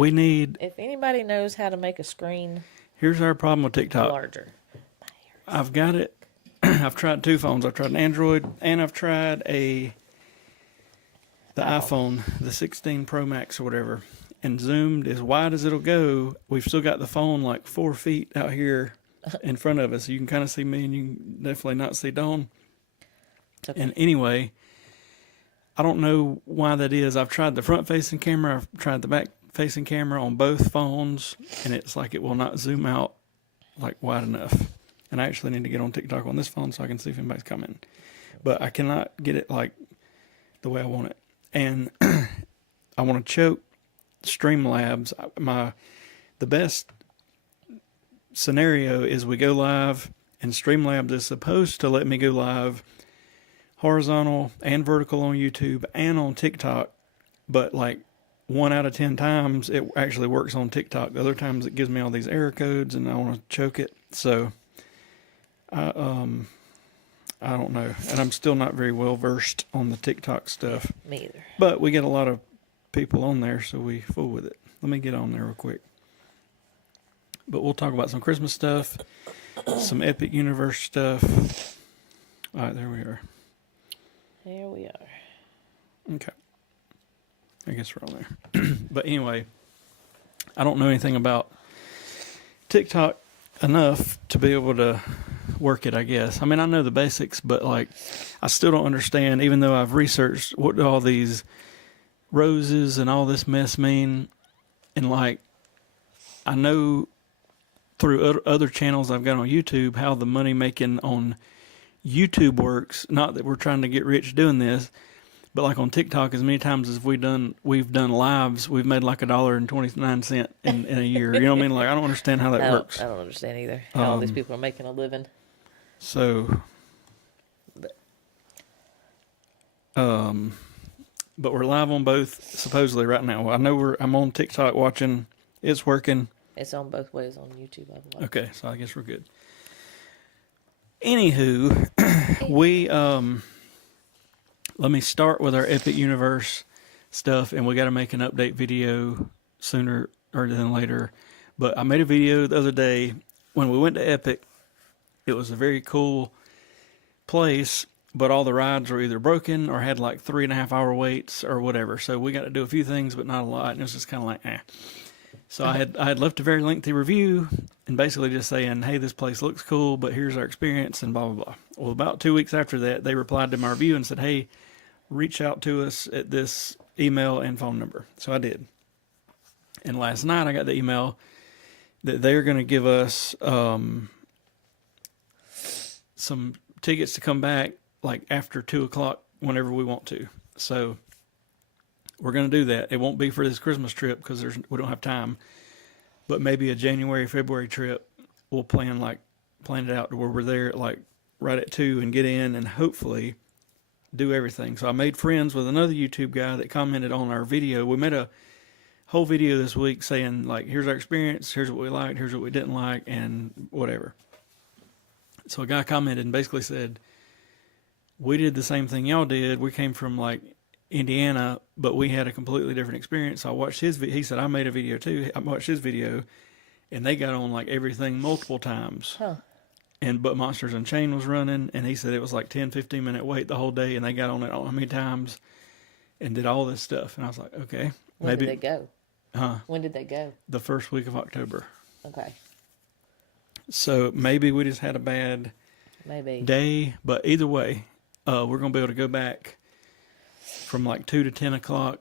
we need. If anybody knows how to make a screen Here's our problem with TikTok. larger. I've got it. I've tried 2 phones. I've tried an Android and I've tried the iPhone, the 16 Pro Max or whatever. And zoomed as wide as it'll go. We've still got the phone like 4 feet out here in front of us. You can kind of see me and you can definitely not see Dawn. Okay. And anyway, I don't know why that is. I've tried the front-facing camera. I've tried the back-facing camera on both phones. And it's like it will not zoom out like wide enough. And I actually need to get on TikTok on this phone so I can see if anybody's coming. But I cannot get it like the way I want it. And I want to choke Streamlabs. The best scenario is we go live and Streamlabs is supposed to let me go live horizontal and vertical on YouTube and on TikTok. But like 1 out of 10 times it actually works on TikTok. The other times it gives me all these error codes and I want to choke it. So I don't know. And I'm still not very well versed on the TikTok stuff. Me either. But we get a lot of people on there, so we fool with it. Let me get on there real quick. But we'll talk about some Christmas stuff, some Epic Universe stuff. All right, there we are. Here we are. Okay. I guess we're on there. But anyway, I don't know anything about TikTok enough to be able to work it, I guess. I mean, I know the basics, but like, I still don't understand, even though I've researched what do all these roses and all this mess mean. And like, I know through other channels I've got on YouTube how the money making on YouTube works. Not that we're trying to get rich doing this, but like on TikTok, as many times as we've done lives, we've made like $1.29 in a year. You know what I mean? Like, I don't understand how that works. I don't understand either how all these people are making a living. So, but we're live on both supposedly right now. I know I'm on TikTok watching. It's working. It's on both ways on YouTube. I believe. Okay, so I guess we're good. Anywho, we let me start with our Epic Universe stuff, and we got to make an update video sooner rather than later. But I made a video the other day when we went to Epic. It was a very cool place, but all the rides were either broken or had like 3.5 hour waits or whatever. So we got to do a few things, but not a lot. And it was just kind of like, eh. So I had left a very lengthy review and basically just saying, hey, this place looks cool, but here's our experience and blah, blah, blah. Well, about 2 weeks after that, they replied to my review and said, hey, reach out to us at this email and phone number. So I did. And last night I got the email that they're going to give us some tickets to come back like after 2:00 whenever we want to. So we're going to do that. It won't be for this Christmas trip because we don't have time, but maybe a January, February trip. We'll plan it out to where we're there at like right at 2 and get in and hopefully do everything. So I made friends with another YouTube guy that commented on our video. We made a whole video this week saying like, here's our experience, here's what we liked, here's what we didn't like, and whatever. So a guy commented and basically said, we did the same thing y'all did. We came from like Indiana, but we had a completely different experience. So I watched his video. He said, I made a video too. I watched his video and they got on like everything multiple times. Huh. But Monsters Unchained was running and he said it was like 10-15 minute wait the whole day and they got on it I don't know how many times and did all this stuff. And I was like, okay. When did they go? Huh? When did they go? The first week of October. Okay. So maybe we just had a bad day, but either way, we're going to be able to go back from like 2 to 10 o'clock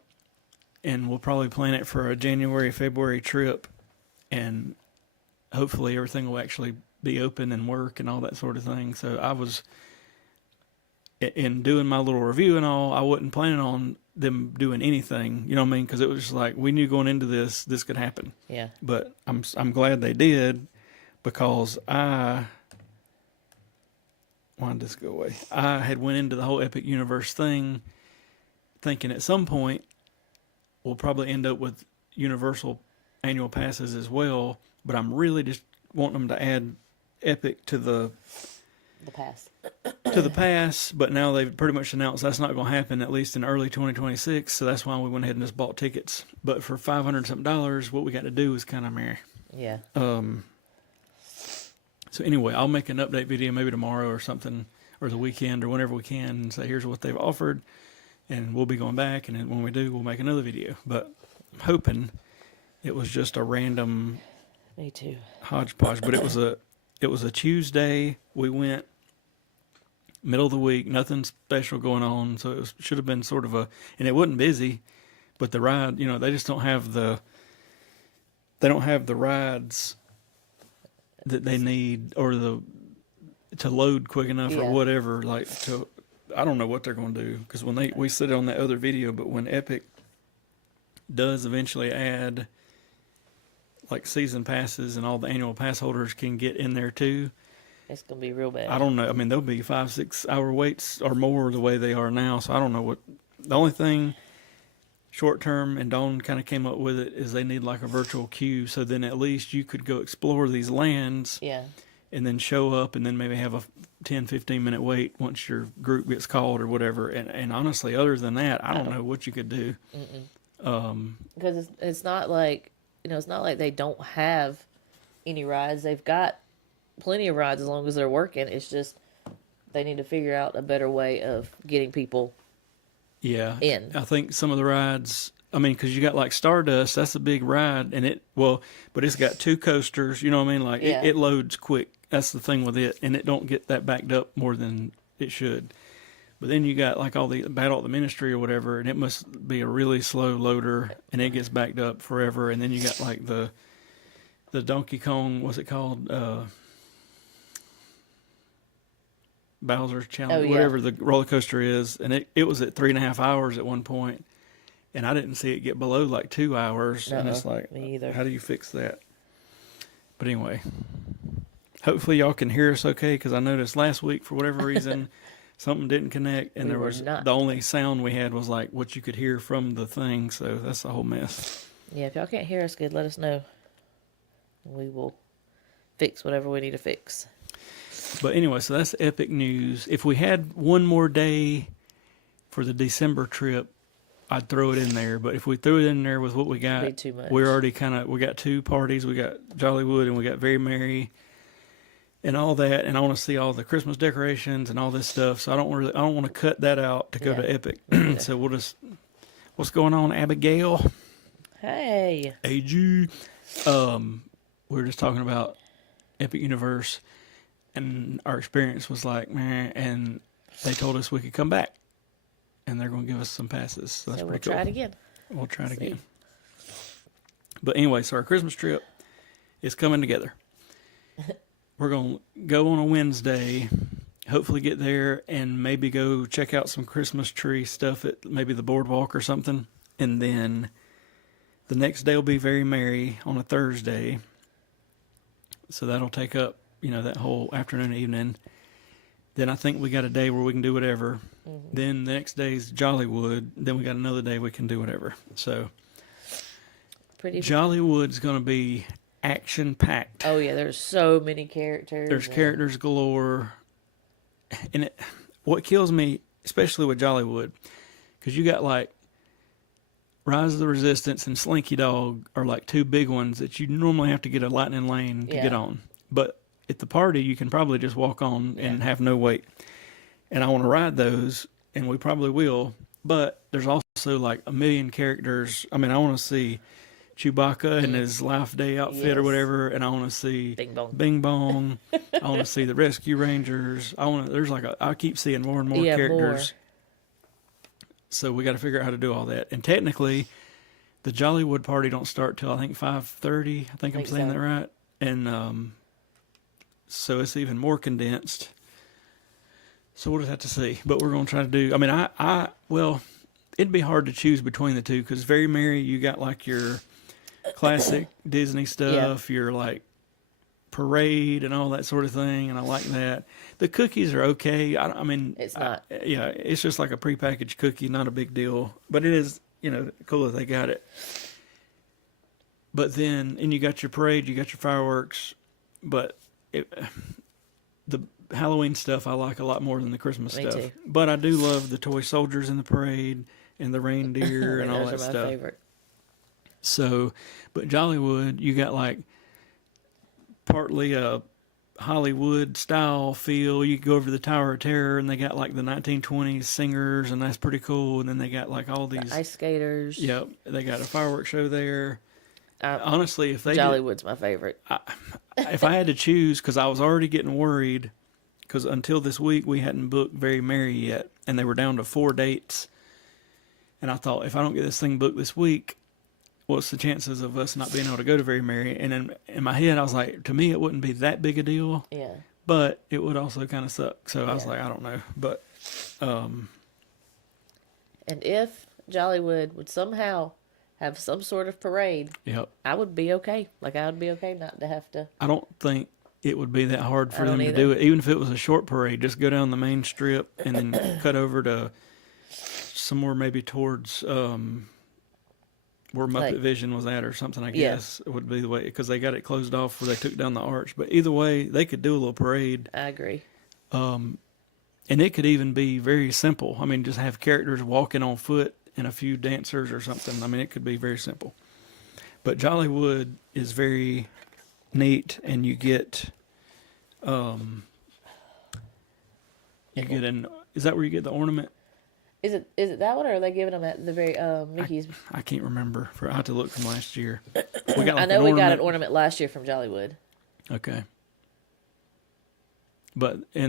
and we'll probably plan it for a January, February trip and hopefully everything will actually be open and work and all that sort of thing. So I was, in doing my little review and all, I wasn't planning on them doing anything, you know what I mean? Because it was just like, we knew going into this could happen. Yeah. But I'm glad they did because why did this go away? I had went into the whole Epic Universe thing thinking at some point we'll probably end up with Universal annual passes as well, but I'm really just wanting them to add Epic to the The pass. to the pass, but now they've pretty much announced that's not going to happen at least in early 2026. So that's why we went ahead and just bought tickets. But for $500 something, what we got to do is kind of meh. Yeah. So anyway, I'll make an update video maybe tomorrow or something, or the weekend or whenever we can, and say here's what they've offered, and we'll be going back. And then when we do, we'll make another video. But I'm hoping it was just a random Me too. hodgepodge. But it was a Tuesday. We went middle of the week, nothing special going on, so it should have been sort of and it wasn't busy, but the ride, they just don't have the rides that they need, or to load quick enough or whatever. I don't know what they're going to do, because when we said it on that other video, but when Epic does eventually add like season passes and all the annual pass holders can get in there too, it's going to be real bad. I don't know. I mean, there'll be 5-6 hour waits or more the way they are now. So I don't know the only thing short term, and Dawn kind of came up with it, is they need like a virtual queue. So then at least you could go explore these lands. Yeah. And then show up, and then maybe have a 10-15 minute wait once your group gets called or whatever. And honestly, other than that, I don't know what you could do. Because it's not like, it's not like they don't have any rides. They've got plenty of rides as long as they're working. It's just they need to figure out a better way of getting people in. I think some of the rides, because you got like Stardust, that's a big ride, and but it's got 2 coasters, you know what I mean? Like it loads quick. That's the thing with it, and it don't get that backed up more than it should. But then you got like all the Battle at the Ministry or whatever, and it must be a really slow loader, and it gets backed up forever. And then you got like the Donkey Kong, what's it called? Bowser's Challenge, whatever the roller coaster is, and it was at 3.5 hours at one point, and I didn't see it get below like 2 hours. And it's like, me either. How do you fix that? But anyway, hopefully y'all can hear us okay, because I noticed last week for whatever reason something didn't connect, and the only sound we had was like what you could hear from the thing. So that's a whole mess. Yeah, if y'all can't hear us good, let us know. We will fix whatever we need to fix. But anyway, so that's epic news. If we had one more day for the December trip, I'd throw it in there. But if we threw it in there with what we got, it'd be too much. We're already we got 2 parties. We got Jollywood and we got Very Merry and all that. And I want to see all the Christmas decorations and all this stuff. So I don't want to cut that out to go to Epic. So we'll just, what's going on, Abigail? Hey. AG. We were just talking about Epic Universe. And our experience was like, man, and they told us we could come back, and they're going to give us some passes. So that's pretty cool. Try it again. We'll try it again. But anyway, so our Christmas trip is coming together. We're going to go on a Wednesday, hopefully get there, and maybe go check out some Christmas tree stuff at maybe the boardwalk or something. And then the next day will be Very Merry on a Thursday. So that'll take up that whole afternoon and evening. Then I think we got a day where we can do whatever. Mm-hmm. Then the next day's Jollywood. Then we got another day we can do whatever. So Jollywood's going to be action-packed. Oh, yeah, there's so many characters. There's characters galore. And what kills me, especially with Jollywood, because you got like Rise of the Resistance and Slinky Dog are like 2 big ones that you normally have to get a lightning lane to get on. But at the party, you can probably just walk on and have no wait. And I want to ride those, and we probably will. But there's also like a million characters. I mean, I want to see Chewbacca in his Life Day outfit or whatever, and I want to see Bing Bong. I want to see the Rescue Rangers. I keep seeing more and more characters. So we got to figure out how to do all that. And technically, the Jollywood party don't start till I think 5:30. I think I'm saying that right. And so it's even more condensed. So we'll just have to see. But we're going to try to do, well, it'd be hard to choose between the 2, because Very Merry, you got like your classic Disney stuff, your like parade and all that sort of thing, and I like that. The cookies are okay. It's not. It's just like a prepackaged cookie, not a big deal. But it is, cool that they got it. But then, and you got your parade, you got your fireworks, but Halloween stuff I like a lot more than the Christmas Me stuff. too. But I do love the toy soldiers in the parade and the reindeer and all Those that are my stuff. favorite. So, but Jollywood, you got like partly a Hollywood style feel. You go over to the Tower of Terror and they got like the 1920s singers, and that's pretty cool. And then they got like all these Ice skaters. Yep, they got a fireworks show there. Honestly, if they Jollywood's my favorite. if I had to choose, because I was already getting worried, because until this week we hadn't booked Very Merry yet, and they were down to 4 dates. And I thought, if I don't get this thing booked this week, what's the chances of us not being able to go to Very Merry? And in my head, I was like, to me, it wouldn't be that big a deal. Yeah. But it would also kind of suck. So I was Yeah. like, I don't know. But, And if Jollywood would somehow have some sort of parade, yep. I would be okay. Like, I would be okay not to have to. I don't think it would be that hard for I don't them to either. do it. Even if it was a short parade, just go down the main strip and then cut over to somewhere maybe towards where Muppet Like- Vision was at or something, I Yeah. guess. It would be the way, because they got it closed off where they took down the arch. But either way, they could do a little parade. I agree. And it could even be very simple. I mean, just have characters walking on foot and a few dancers or something. I mean, it could be very simple. But Jollywood is very neat, and you get, is that where you get the ornament? Is it that one, or are they giving them at the very Mickey's? I I can't remember. I have to look from last year. We got like know an we got an ornament last year from Jollywood. Okay. But I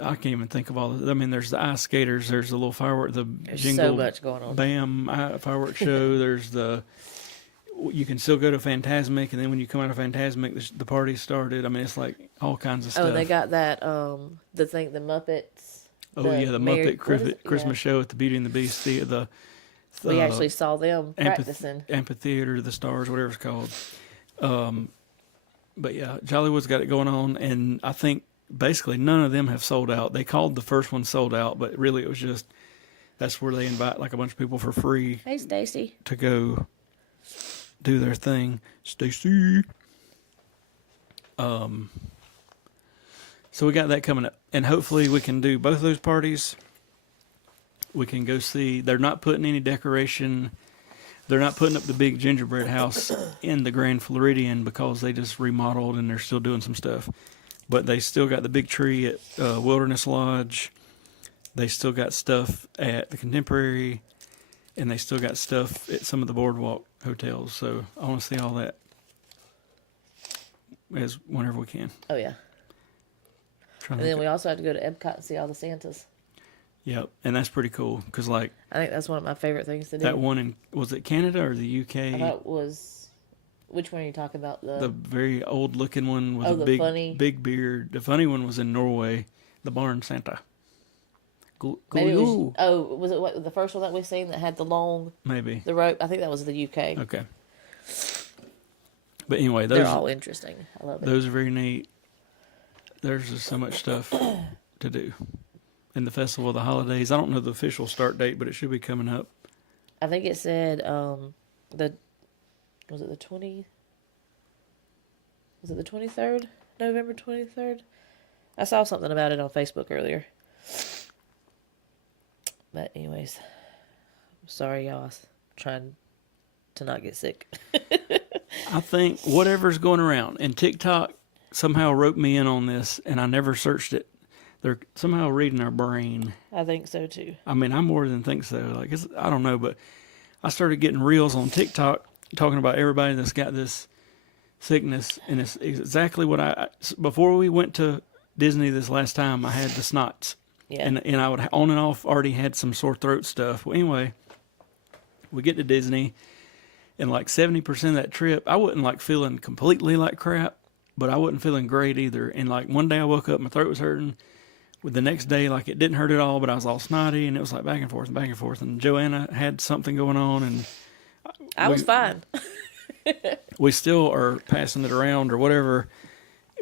can't even think of all of it. I mean, there's the ice skaters. There's the little firework, the There's jingle, so much going on. bam, fireworks show. There's you can still go to Fantasmic, and then when you come out of Fantasmic, the party started. I mean, it's like all kinds of stuff. Oh, they got that the Oh Muppets. yeah, the Mary- Muppet what is it? Christmas show at the Beauty and the Beast. The We actually saw them Amphith- practicing. Amphitheater, the Stars, whatever it's called. But yeah, Jollywood's got it going on, and I think basically none of them have sold out. They called the first one sold out, but really it was just, that's where they invite like a bunch of people for free Hey, Stacy. to go do their thing. Stacy. So we got that coming up, and hopefully we can do both of those parties. We can go see. They're not putting any decoration. They're not putting up the big gingerbread house in the Grand Floridian because they just remodeled and they're still doing some stuff. But they still got the big tree at Wilderness Lodge. They still got stuff at the Contemporary, and they still got stuff at some of the boardwalk hotels. So I want to see all that as whenever we can. Oh yeah. And then we also have to go to Epcot and see all the Santas. Yep, and that's pretty cool because like I think that's one of my favorite things to do. that one in, was it Canada or the UK? I thought it was. Which one are you talking about? The very old looking one with a the big funny- big beard. The funny one was in Norway, the Barn Santa. Maybe it was. Oh, was it the first one that we seen that had the long Maybe. the rope? I think that was the UK. Okay. But anyway, They're those all interesting. I love it. those are very neat. There's just so much stuff to do. And the Festival of the Holidays, I don't know the official start date, but it should be coming up. I think it said was it the 20? Was it the 23rd? November 23rd? I saw something about it on Facebook earlier. But anyways, I'm sorry y'all. I'm trying to not get sick. I think whatever's going around, and TikTok somehow roped me in on this, and I never searched it. They're somehow reading our brain. I think so too. I mean, I more than think so. Like, I don't know, but I started getting reels on TikTok talking about everybody that's got this sickness, and it's exactly what before we went to Disney this last time, I had the snots. Yeah. And I would on and off already had some sore throat stuff. Well, anyway, we get to Disney, and like 70% of that trip, I wasn't like feeling completely like crap, but I wasn't feeling great either. And like one day I woke up, my throat was hurting. With the next day, like it didn't hurt at all, but I was all snotty, and it was like back and forth and back and forth. And Joanna had something going on, and I was fine. we still are passing it around or whatever.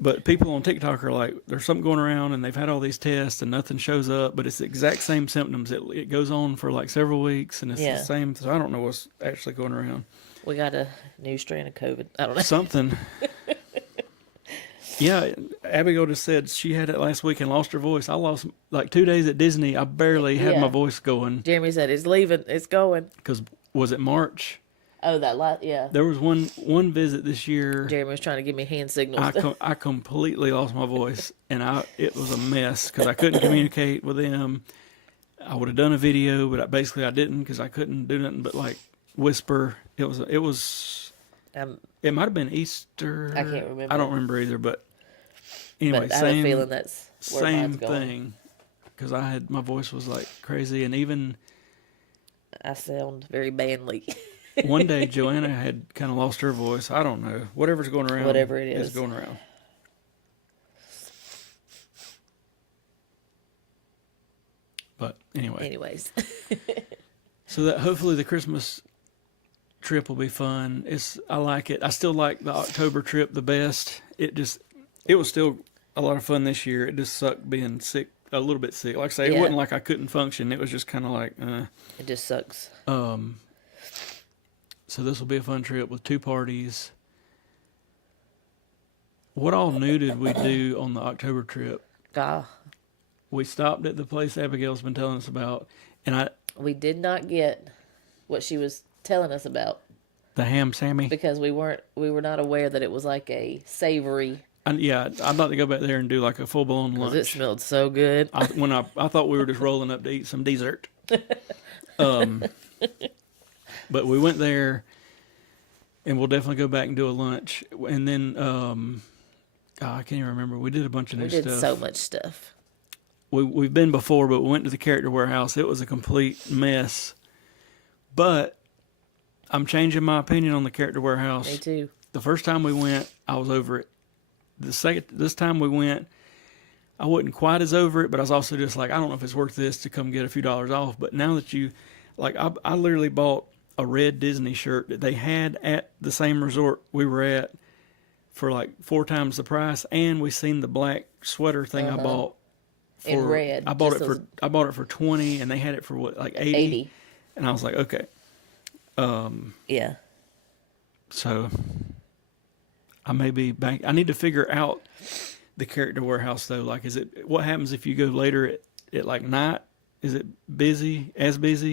But people on TikTok are like, there's something going around, and they've had all these tests, and nothing shows up. But it's the exact same symptoms. It goes on for like several weeks, and it's the same. So I don't know what's actually going around. We got a new strain of COVID. I don't know. Something. Yeah, Abigail just said she had it last week and lost her voice. I lost like 2 days at Disney. I barely had my Yeah. voice going Jeremy said it's leaving. It's going. because was it March? Oh, that lot. Yeah. There was one visit this year. Jeremy was trying to give me hand signals. I completely lost my voice, and it was a mess because I couldn't communicate with them. I would have done a video, but I didn't because I couldn't do nothing but like whisper. It was. It might have been Easter. I can't remember. I don't remember either, but anyway, but I have a feeling that's where same mine's going. thing. Because my voice was like crazy, and even I sound very manly. one day Joanna had kind of lost her voice. I don't know. Whatever's going around. Whatever it is going around. But anyway. Anyways. So that hopefully the Christmas trip will be fun. I like it. I still like the October trip the best. It was still a lot of fun this year. It just sucked being sick, a little bit sick. Like I say, it wasn't like I couldn't function. It was just kind of like, It just sucks. So this will be a fun trip with 2 parties. What all new did we do on the October trip? We stopped at the place Abigail's been telling us about, and we did not get what she was telling us about the ham Sammy, because we were not aware that it was like a savory. Yeah, I'd like to go back there and do like a full blown lunch. It smelled so good. I thought we were just rolling up to eat some dessert. But we went there, and we'll definitely go back and do a lunch. And then, I can't even remember. We did a bunch of new stuff. We did so much stuff. We've been before, but we went to the Character Warehouse. It was a complete mess. But I'm changing my opinion on the Character Warehouse. Me too. The first time we went, I was over it. This time we went, I wasn't quite as over it, but I was also just like, I don't know if it's worth this to come get a few dollars off. But now that I literally bought a red Disney shirt that they had at the same resort we were at for like 4 times the price, and we seen the black sweater thing I bought for in red. I bought it for 20, and they had it for what, like 80? And I was like, okay. Yeah. So I may be back. I need to figure out the Character Warehouse though. Like, what happens if you go later at like night? Is it busy,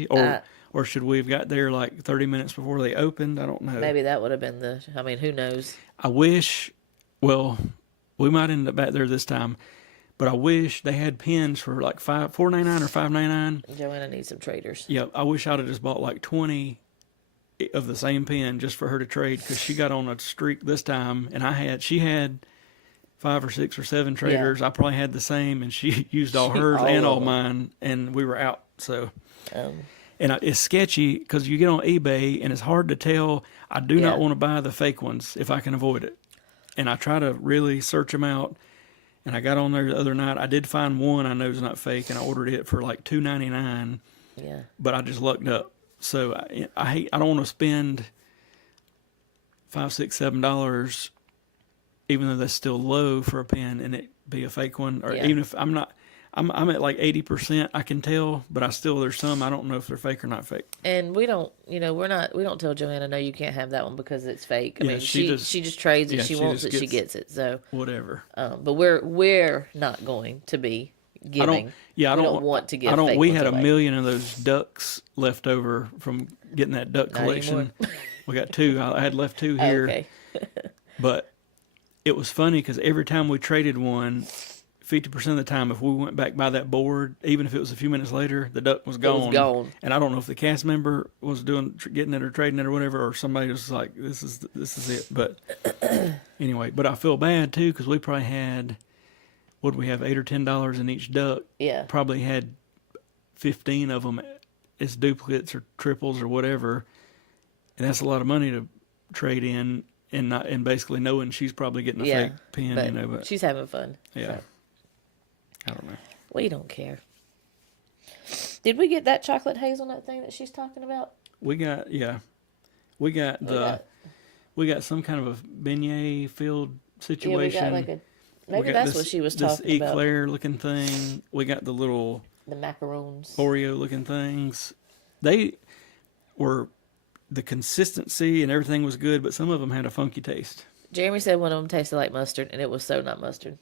or should we have got there like 30 minutes before they opened? I don't know. Maybe that would have been who knows? I wish, well, we might end up back there this time, but I wish they had pins for like $4.99 or $5.99. Joanna needs some traders. Yeah, I wish I'd have just bought like 20 of the same pin just for her to trade, because she got on a streak this time, and she had 5 or 6 or 7 traders. Yeah. I probably had the same, and she used all hers and all mine, and we were out. So, and it's sketchy because you get on eBay and it's hard to tell. I do not want to buy the fake ones if I can avoid it, and I try to really search them out. And I got on there the other night. I did find one I know is not fake, and I ordered it for like $2.99. Yeah, but I just lucked up. So I don't want to spend $5, $6, $7, even though that's still low for a pen, and it be a fake one. Or even if I'm not, I'm at like 80%. I can tell, but there's some I don't know if they're fake or not fake. And we don't, we don't tell Joanna, no, you can't have that one because it's fake. I mean, she just trades it. She wants it. She gets it. So whatever. But we're not going to be giving. I don't want to give. We had a million of those ducks left over from getting that duck collection. We got 2. I had left 2 here. Okay. But it was funny because every time we traded one, 50% of the time, if we went back by that board, even if it was a few minutes later, the duck was gone. It was gone. And I don't know if the cast member was getting it or trading it or whatever, or somebody was like, "This is it." But anyway, but I feel bad too because we probably had, what did we have, $8 or $10 in each duck? Yeah. Probably had 15 of them as duplicates or triples or whatever, and that's a lot of money to trade in, and basically knowing she's probably getting a fake pin, but she's having fun. Yeah. So. I don't know. We don't care. Did we get that chocolate hazelnut thing that she's talking about? We got some kind of a beignet filled situation. Yeah, we got maybe that's what she was talking about. This eclair looking thing. We got the macarons, Oreo looking things. They were, the consistency and everything was good, but some of them had a funky taste. Jeremy said one of them tasted like mustard, and it was so not mustard.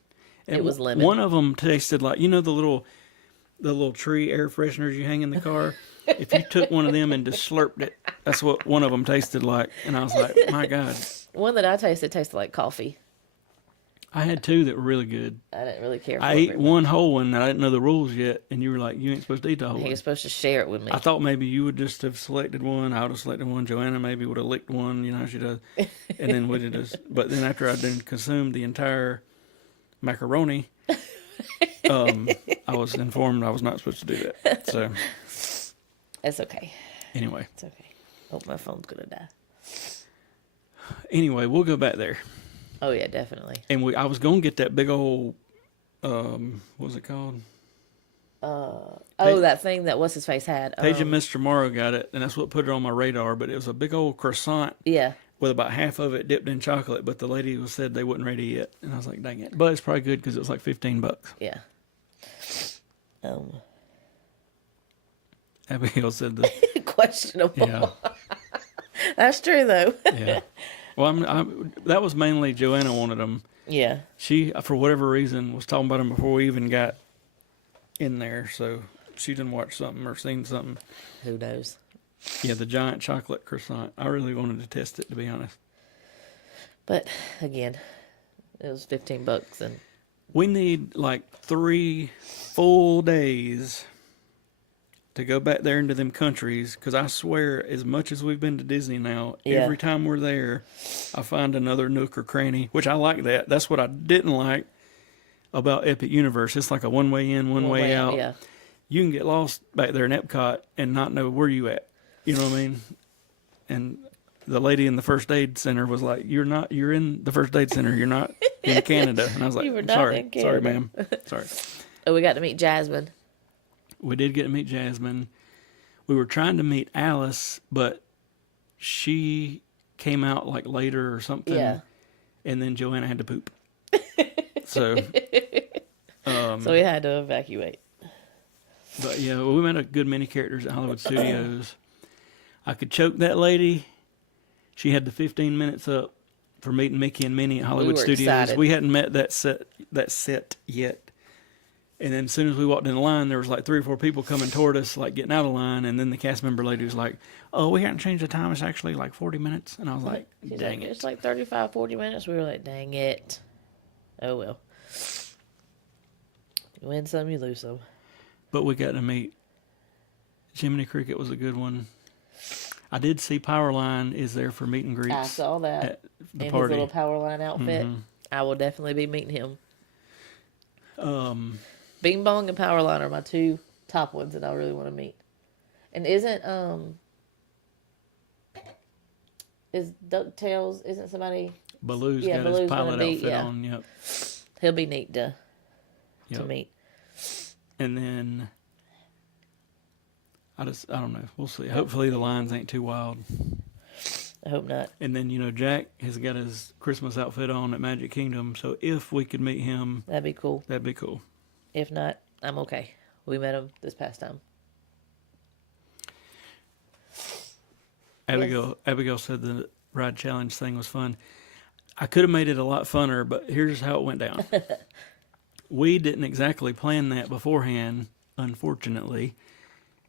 And It was lemon. One of them tasted like, you know, the little tree air fresheners you hang in the car. If you took one of them and just slurped it, that's what one of them tasted like. And I was like, my God. One that I tasted like coffee. I had two that were really good. I didn't really care for I it ate very one much. whole one that I didn't know the rules yet, and you were like, you ain't supposed to eat the whole He one. was supposed to share it with me. I thought maybe you would just have selected one. I would have selected one. Joanna maybe would have licked one, you know how she does. And then we'd have just, but then after I'd been consumed the entire macaroni, I was informed I was not supposed to do that. So It's okay. anyway, It's okay. Oh, my phone's gonna die. we'll go back there. Oh yeah, definitely. And I was going to get that big old, what was it called? That thing that what's his face had. Paige and Mr. Morrow got it, and that's what put it on my radar. But it was a big old croissant Yeah. with about half of it dipped in chocolate. But the lady said they wasn't ready yet, and I was like, dang it. But it's probably good because it was like $15. Yeah. Abigail said the Questionable. yeah. That's true though. Yeah. Well, that was mainly Joanna wanted them. Yeah. She, for whatever reason, was talking about them before we even got in there. So she didn't watch something or seen something. Who knows? Yeah, the giant chocolate croissant. I really wanted to test it, to be honest. But again, it was $15 and We need like 3 full days to go back there into them countries, because I swear, as much as we've been to Disney now, Yeah. every time we're there, I find another nook or cranny, which I like that. That's what I didn't like about Epic Universe. It's like a one-way in, one-way out. Yeah. You can get lost back there in Epcot and not know where you at. You know what I mean? And the lady in the first aid center was like, you're in the first aid center. You're not in Canada. And I was like, You were "I'm not sorry. in Canada." Sorry, ma'am. Sorry. Oh, we got to meet Jasmine. We did get to meet Jasmine. We were trying to meet Alice, but she came out like later or something. Yeah. And then Joanna had to poop. So, So we had to evacuate. but yeah, we met a good many characters at Hollywood Studios. I could choke that lady. She had the 15 minutes up for meeting Mickey and Minnie at Hollywood were Studios. excited. We hadn't met that set yet. And then as soon as we walked in the line, there was like 3 or 4 people coming toward us, like getting out of line. And then the cast member lady was like, oh, we haven't changed the time. It's actually like 40 minutes. And I was like, She's dang like, it. It's like 35, 40 minutes. We were like, dang it. Oh, well. You win some, you lose some. But we got to meet Jiminy Cricket was a good one. I did see Powerline is there for meet and greets. I saw that. At the In party. his little Powerline outfit. Mhm. I will definitely be meeting him. Bing Bong and Powerline are my 2 top ones that I really want to meet. And is DuckTales, isn't somebody, Baloo's Yeah, got Baloo's his gonna pilot be- outfit yeah. on. Yep. he'll be neat to Yep. meet. And then I don't know. We'll see. Hopefully the lines ain't too wild. I hope not. And then, Jack has got his Christmas outfit on at Magic Kingdom. So if we could meet him, That'd be cool. that'd be cool. If not, I'm okay. We met him this past time. Abigail said the ride challenge thing was fun. I could have made it a lot funner, but here's how it went down. We didn't exactly plan that beforehand, unfortunately.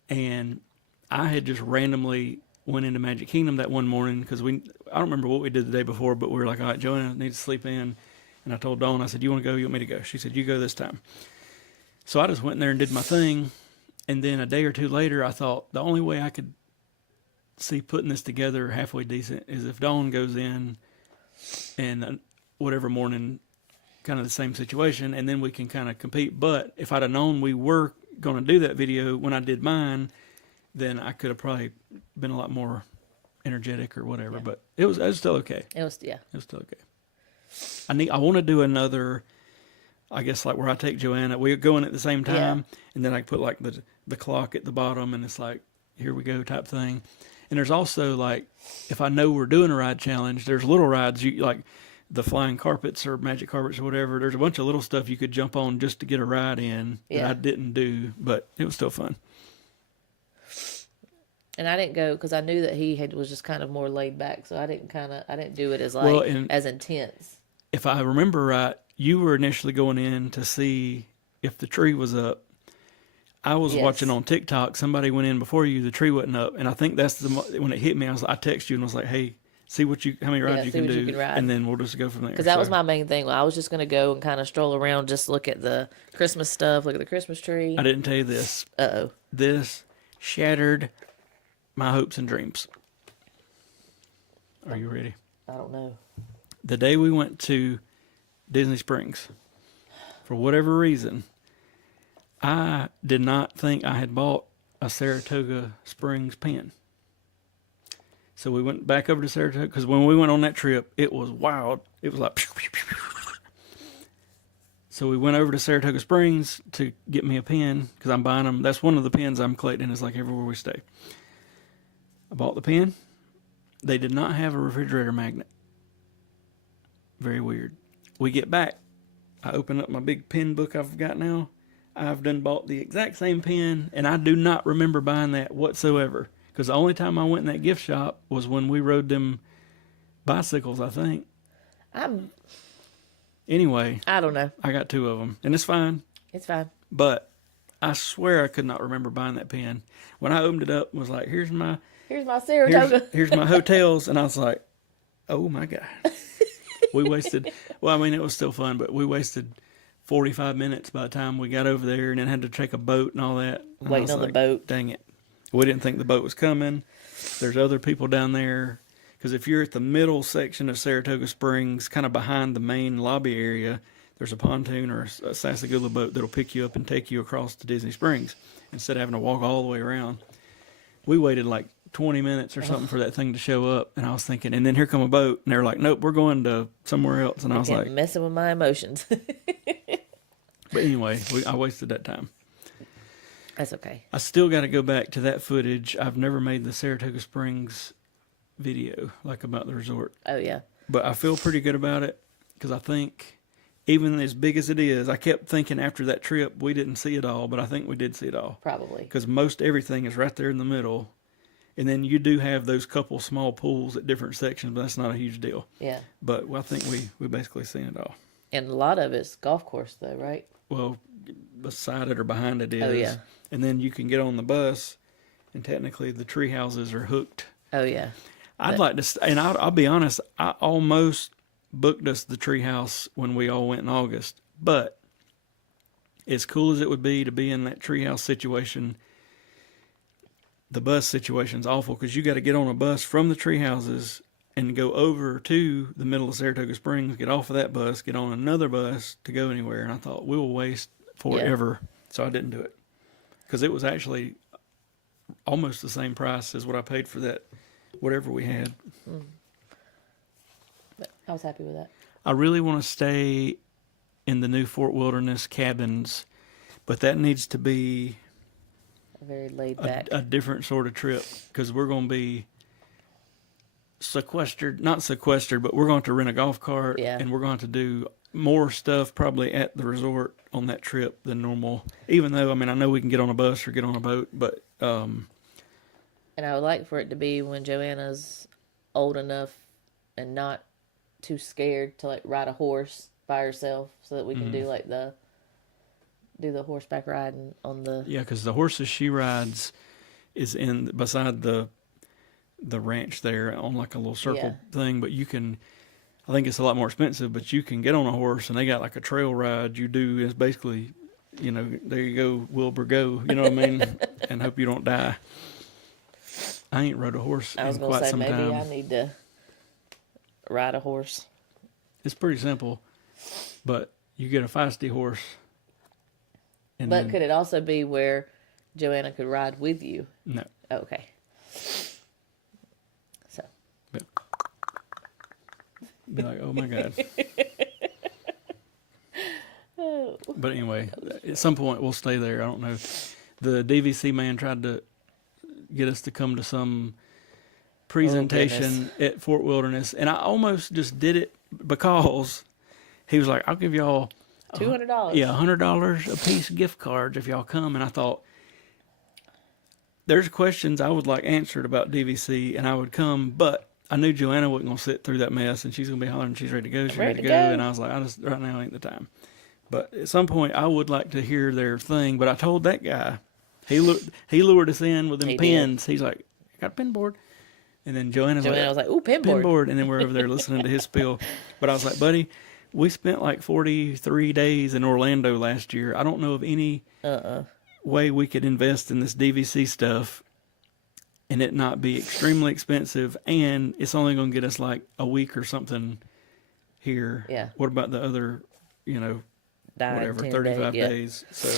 And I had just randomly went into Magic Kingdom that one morning because I don't remember what we did the day before, but we were like, all right, Joanna needs to sleep in. And I told Dawn, I said, you want to go? You want me to go? She said, you go this time. So I just went in there and did my thing. And then a day or 2 later, I thought the only way I could see putting this together halfway decent is if Dawn goes in and whatever morning, kind of the same situation, and then we can kind of compete. But if I'd have known we were going to do that video when I did mine, then I could have probably been a lot more energetic or whatever. Yeah. But it was still okay. It was, yeah. It was still okay. I want to do another, I guess, like where I take Joanna. We go in at the same time, and then I put like the clock at the bottom, and it's like, here we go type thing. And there's also like, if I know we're doing a ride challenge, there's little rides you like the flying carpets or magic carpets or whatever. There's a bunch of little stuff you could jump on just to get a ride in that I didn't do, but it was still fun. And I didn't go because I knew that he was just kind of more laid back, so I didn't do it as like as intense. If I remember right, you were initially going in to see if the tree was up. I was watching on TikTok. Somebody went in before you. The tree wasn't up, and I think that's when it hit me. I texted you and was like, "Hey, see how many rides you can do, and then we'll just go from there." Because that was my main thing. I was just gonna go and kind of stroll around, just look at the Christmas stuff, look at the Christmas tree. I didn't tell you this. Uh-oh. This shattered my hopes and dreams. Are you ready? I don't know. The day we went to Disney Springs, for whatever reason, I did not think I had bought a Saratoga Springs pen. So we went back over to Saratoga, because when we went on that trip, it was wild. It was like... So we went over to Saratoga Springs to get me a pen, because I'm buying them. That's one of the pens I'm collecting, is like everywhere we stay. I bought the pen. They did not have a refrigerator magnet. Very weird. We get back. I open up my big pen book I've got now. I've done bought the exact same pen, and I do not remember buying that whatsoever. Because the only time I went in that gift shop was when we rode them bicycles, I think. Anyway. I don't know. I got 2 of them, and it's fine. It's fine. But I swear I could not remember buying that pen. When I opened it up, it was like, here's my Saratoga. Here's my hotels. And I was like, oh my God. We wasted, well, I mean, it was still fun, but we wasted 45 minutes by the time we got over there, and then had to take a boat and all that. And waiting on the boat. Dang it. We didn't think the boat was coming. There's other people down there. Because if you're at the middle section of Saratoga Springs, kind of behind the main lobby area, there's a pontoon or a Sasagula boat that'll pick you up and take you across to Disney Springs instead of having to walk all the way around. We waited like 20 minutes or something for that thing to show up, and I was thinking, and then here come a boat, and they're like, nope, we're going to somewhere else. And I was like, messing with my emotions. But anyway, I wasted that time. That's okay. I still got to go back to that footage. I've never made the Saratoga Springs video, like about the resort. Oh, yeah. But I feel pretty good about it, because I think, even as big as it is, I kept thinking after that trip we didn't see it all, but I think we did see it all. Probably. Because most everything is right there in the middle. And then you do have those couple small pools at different sections, but that's not a huge deal. Yeah. But I think we basically seen it all. And a lot of it's golf course, though, right? Well, beside it or behind it is. Oh, yeah. And then you can get on the bus, and technically the tree houses are hooked. Oh, yeah. I'd like to, and I'll be honest, I almost booked us the tree house when we all went in August. But as cool as it would be to be in that tree house situation, the bus situation's awful, because you got to get on a bus from the tree houses and go over to the middle of Saratoga Springs, get off of that bus, get on another bus to go anywhere. And I thought, we will waste forever. Yeah. So I didn't do it, because it was actually almost the same price as what I paid for that, whatever we had. But I was happy with that. I really want to stay in the new Fort Wilderness cabins, but that needs to be very laid back, a different sort of trip, because we're going to be not sequestered, but we're going to rent a golf cart, and we're going to do more stuff probably at the resort on that trip than normal. Even though, I mean, I know we can get on a bus or get on a boat, but and I would like for it to be when Joanna's old enough and not too scared to like ride a horse by herself, so that we can do like the horseback riding on the... Yeah, because the horses she rides is beside the ranch there on like a little circle thing, but you can, I think it's a lot more expensive, but you can get on a horse, and they got like a trail ride you do. It's basically, there you go, Wilbur, go, you know what I mean? And hope you don't die. I ain't rode a horse in quite some time. I was going to say, maybe I need to ride a horse. It's pretty simple, but you get a feisty horse. But could it also be where Joanna could ride with you? No. Oh, okay. So. Be like, oh my God. But anyway, at some point we'll stay there. I don't know. The DVC man tried to get us to come to some presentation at Fort Wilderness, and I almost just did it because he was like, I'll give y'all $200. Yeah, $100 a piece gift cards if y'all come. And I thought, there's questions I would like answered about DVC, and I would come, but I knew Joanna wasn't gonna sit through that mess, and she's gonna be hollering, she's ready to go, she's ready to go, and I was like, I just right now ain't the time. But at some point, I would like to hear their thing. But I told that guy, he lured us in with them He pins. He's like, I got a pin board. And then Joanna was like, ooh, pin board. And then we're over there listening to his spiel. But I was like, buddy, we spent like 43 days in Orlando last year. I don't know of any way we could invest in this DVC stuff and it not be extremely expensive. And it's only going to get us like a week or something here. Yeah. What about the other, whatever, 35 days. So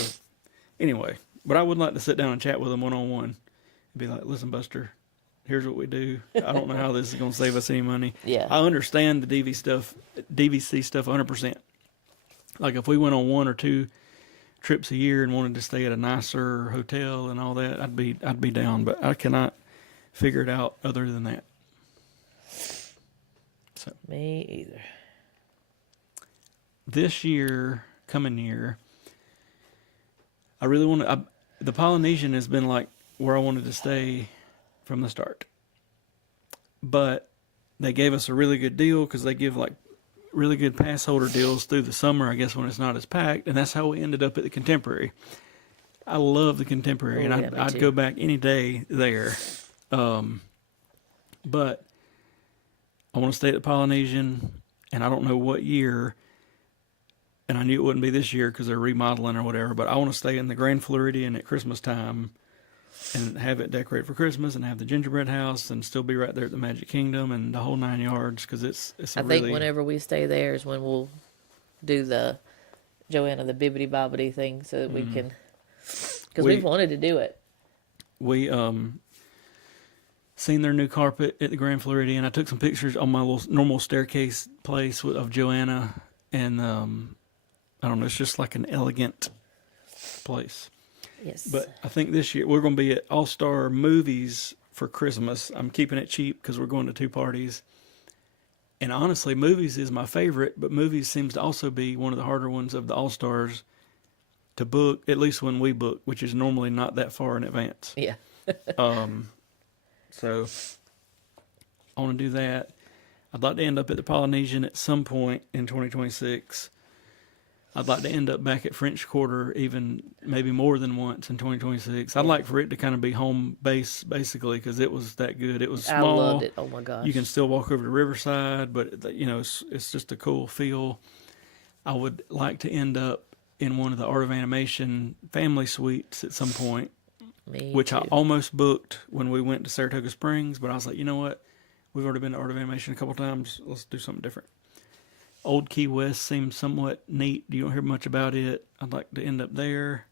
anyway, but I would like to sit down and chat with them one-on-one and be like, listen, Buster, here's what we do. I don't know how this is going to save us any money. Yeah. I understand the DVC stuff 100%. Like if we went on 1 or 2 trips a year and wanted to stay at a nicer hotel and all that, I'd be down, but I cannot figure it out other than that. So me either. This year, coming year, I really want to. The Polynesian has been like where I wanted to stay from the start, but they gave us a really good deal because they give like really good pass holder deals through the summer, I guess, when it's not as packed, and that's how we ended up at the Contemporary. I love the Contemporary, and I'd go back any day there. But I want to stay at the Polynesian, and I don't know what year. And I knew it wouldn't be this year because they're remodeling or whatever, but I want to stay in the Grand Floridian at Christmas time and have it decorated for Christmas and have the gingerbread house and still be right there at the Magic Kingdom and the whole 9 yards because it's I think whenever we stay there is when we'll do the Joanna the Bibbidi Bobbidi thing so that we can, because we've wanted to do it. We seen their new carpet at the Grand Floridian. I took some pictures on my little normal staircase place of Joanna and I don't know, it's just like an elegant place. Yes. But I think this year we're going to be at All-Star Movies for Christmas. I'm keeping it cheap because we're going to 2 parties. And honestly, movies is my favorite, but movies seems to also be one of the harder ones of the All-Stars to book, at least when we book, which is normally not that far in advance. Yeah. So I want to do that. I'd like to end up at the Polynesian at some point in 2026. I'd like to end up back at French Quarter even maybe more than once in 2026. I'd like for it to kind of be home base basically because it was that good. It was small. I loved it. Oh my gosh. You can still walk over to Riverside, but it's just a cool feel. I would like to end up in one of the Art of Animation family suites at some point, which I almost booked when we went to Saratoga Springs, but I was like, you know what? We've already been to Art of Animation a couple times. Let's do something different. Old Key West seems somewhat neat. You don't hear much about it. I'd like to end up there.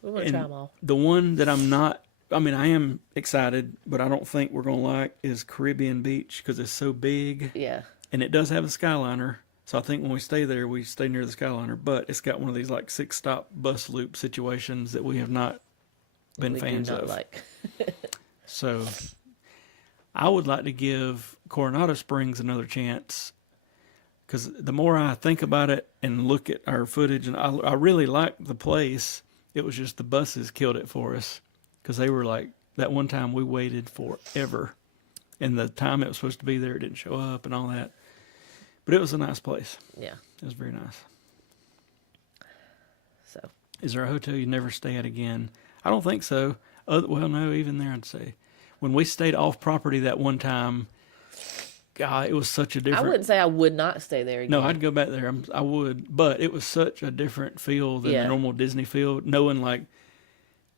We want to try them all. The one that I am excited, but I don't think we're going to like is Caribbean Beach because it's so big. Yeah. And it does have a Skyliner. So I think when we stay there, we stay near the Skyliner. But it's got one of these like 6-stop bus loop situations that we have not been fans of. Like. So I would like to give Coronado Springs another chance. Because the more I think about it and look at our footage, and I really liked the place, it was just the buses killed it for us. Because they were like, that one time we waited forever. And the time it was supposed to be there, it didn't show up and all that. But it was a nice place. Yeah. It was very nice. So. Is there a hotel you never stay at again? I don't think so. Well, no, even there I'd say. When we stayed off property that one time, God, it was such a different... I wouldn't say I would not stay there again. No, I'd go back there. I would. But it was such a different feel than the normal Disney feel. Knowing, like,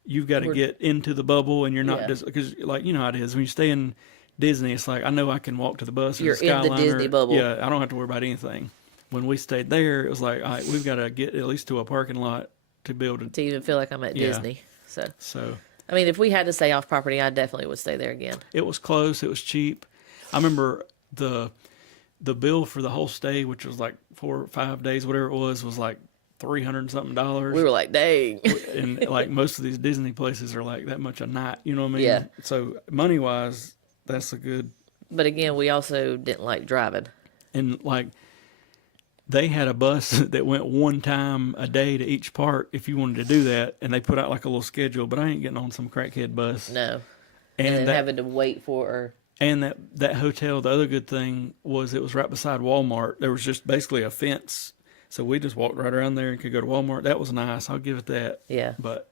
you've got to get into the bubble and you're not just... Because, like, you know how it is. When you stay in Disney, it's like, I know I can walk to the bus or the Skyliner. You're in the Disney bubble. Yeah, I don't have to worry about anything. When we stayed there, it was like, all right, we've got to get at least to a parking lot to be able to even feel like I'm at Disney. So... I mean, if we had to stay off property, I definitely would stay there again. It was close. It was cheap. I remember the bill for the whole stay, which was like 4 or 5 days, whatever it was like $300 something. We were like, dang. And like most of these Disney places are like that much a night. You know what I mean? Yeah. So money wise, that's a good. But again, we also didn't like driving. And like they had a bus that went one time a day to each park if you wanted to do that, and they put out like a little schedule. But I ain't getting on some crackhead bus. No. And then having to wait for And that hotel, the other good thing was it was right beside Walmart. There was just basically a fence. So we just walked right around there and could go to Walmart. That was nice. I'll give it that. Yeah. But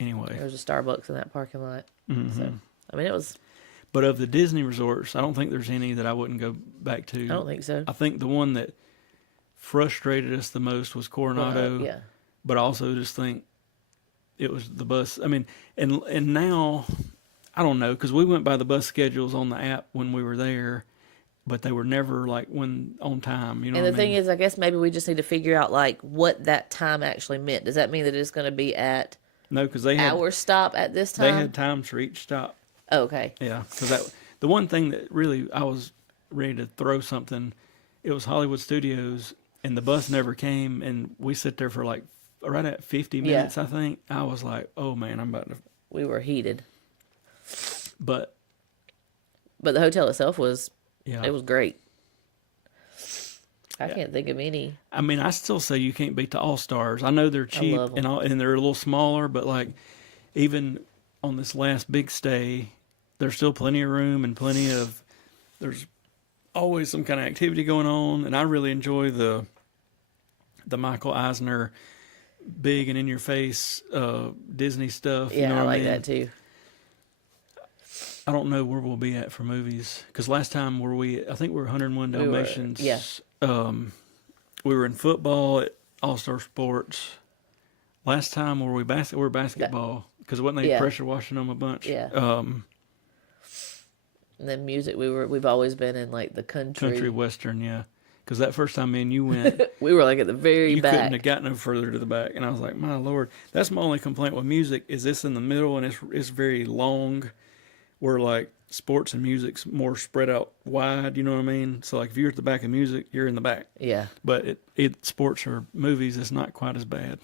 anyway. There was a Starbucks in that parking lot. Mm-hmm. So, I mean, it was... But of the Disney resorts, I don't think there's any that I wouldn't go back to. I don't think so. I think the one that frustrated us the most was Coronado. Yeah. But I also just think it was the bus. I mean, and now, I don't know, because we went by the bus schedules on the app when we were there, but they were never like when on time. You know. And what the I thing mean? is, I guess maybe we just need to figure out like what that time actually meant. Does that mean that it's going to be at No, because they had our stop at this they time? had times for each stop. Oh, okay. Yeah, because the one thing that really I was ready to throw something. It was Hollywood Studios, and the bus never came, and we sit there for like right at 50 minutes. I think I was like, oh man, I'm about to. We were heated, But the hotel itself was yeah, it was great. I can't think of any. I mean, I still say you can't beat the All Stars. I know they're cheap love 'em. and they're a little smaller, but like even on this last big stay, there's still plenty of room and there's always some kind of activity going on, and I really enjoy the Michael Eisner big and in your face Disney stuff. Yeah, you know I what like mean? that too. I don't know where we'll be at for movies because last time I think we were 101 We were- Dalmatians. yeah. We were in football at All Star Sports. Last time we were basketball because wasn't they Yeah. pressure washing them a bunch? Yeah. And then music, we've always been in like the Country western, yeah. Because that first time me and you went, We were like at the very you couldn't back. have gotten no further to the back, and I was like, my lord, that's my only complaint with music is this in the middle and it's very long, where like sports and music's more spread out wide. You know what I mean? So like if you're at the back of music, you're in the back. Yeah. But it sports or movies, it's not quite as bad.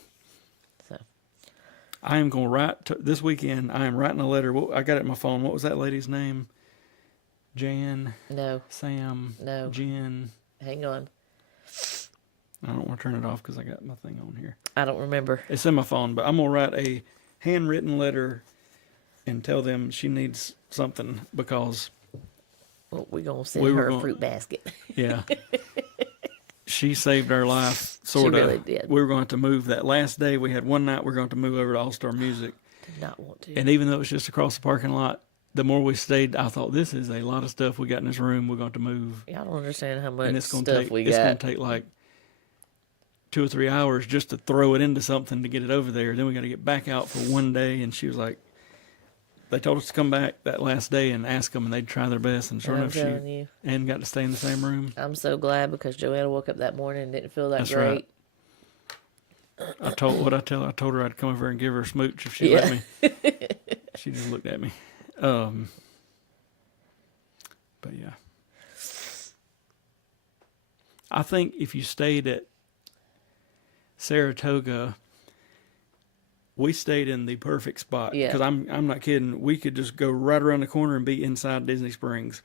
So I am going to write this weekend. I am writing a letter. I got it in my phone. What was that lady's name? Jan, no, Sam, No. Jen. hang on. I don't want to turn it off because I got my thing on here. I don't remember. It's in my phone, but I'm going to write a handwritten letter and tell them she needs something because, Well, we're gonna send We were her a gonna- fruit basket. yeah, she saved our life, sort of. really did. We were going to move that last day. We had one night we are going to move over to All Star Music. Did not want to. And even though it was just across the parking lot, the more we stayed, I thought, this is a lot of stuff we got in this room. We're going to move. I don't understand how much And it's going to stuff take, we it's going got. to take like 2 or 3 hours just to throw it into something to get it over there. Then we got to get back out for one day. And she was like, they told us to come back that last day and ask them, and they'd try their best. And sure I'm enough, telling you, and got to stay in the same room. I'm so glad because Joanna woke up that morning and didn't feel that That's great. right. I told her I'd come over and give her a smooch if she let me. She just looked at me. But yeah, I think if you stayed at Saratoga, we stayed in the perfect spot. Yeah. Because I'm not kidding. We could just go right around the corner and be inside Disney Springs.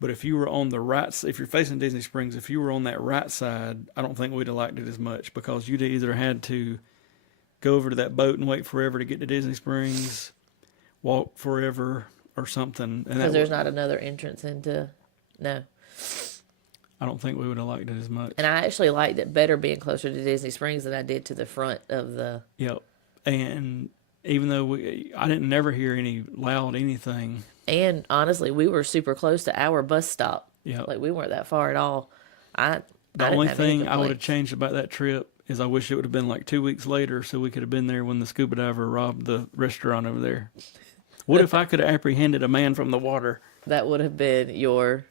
But if you were on the right, if you're facing Disney Springs, if you were on that right side, I don't think we'd have liked it as much because you'd either had to go over to that boat and wait forever to get to Disney Springs, walk forever or something. Because there's not another entrance into. No. I don't think we would have liked it as much. And I actually liked it better being closer to Disney Springs than I did to the front of the. Yep. And even though I didn't never hear any loud anything. And honestly, we were super close to our bus stop. Yep. Like we weren't that far at all. The didn't only have any thing I would have complaints. changed about that trip is I wish it would have been like 2 weeks later so we could have been there when the scuba diver robbed the restaurant over there. What if I could have apprehended a man from the water? That would have been your.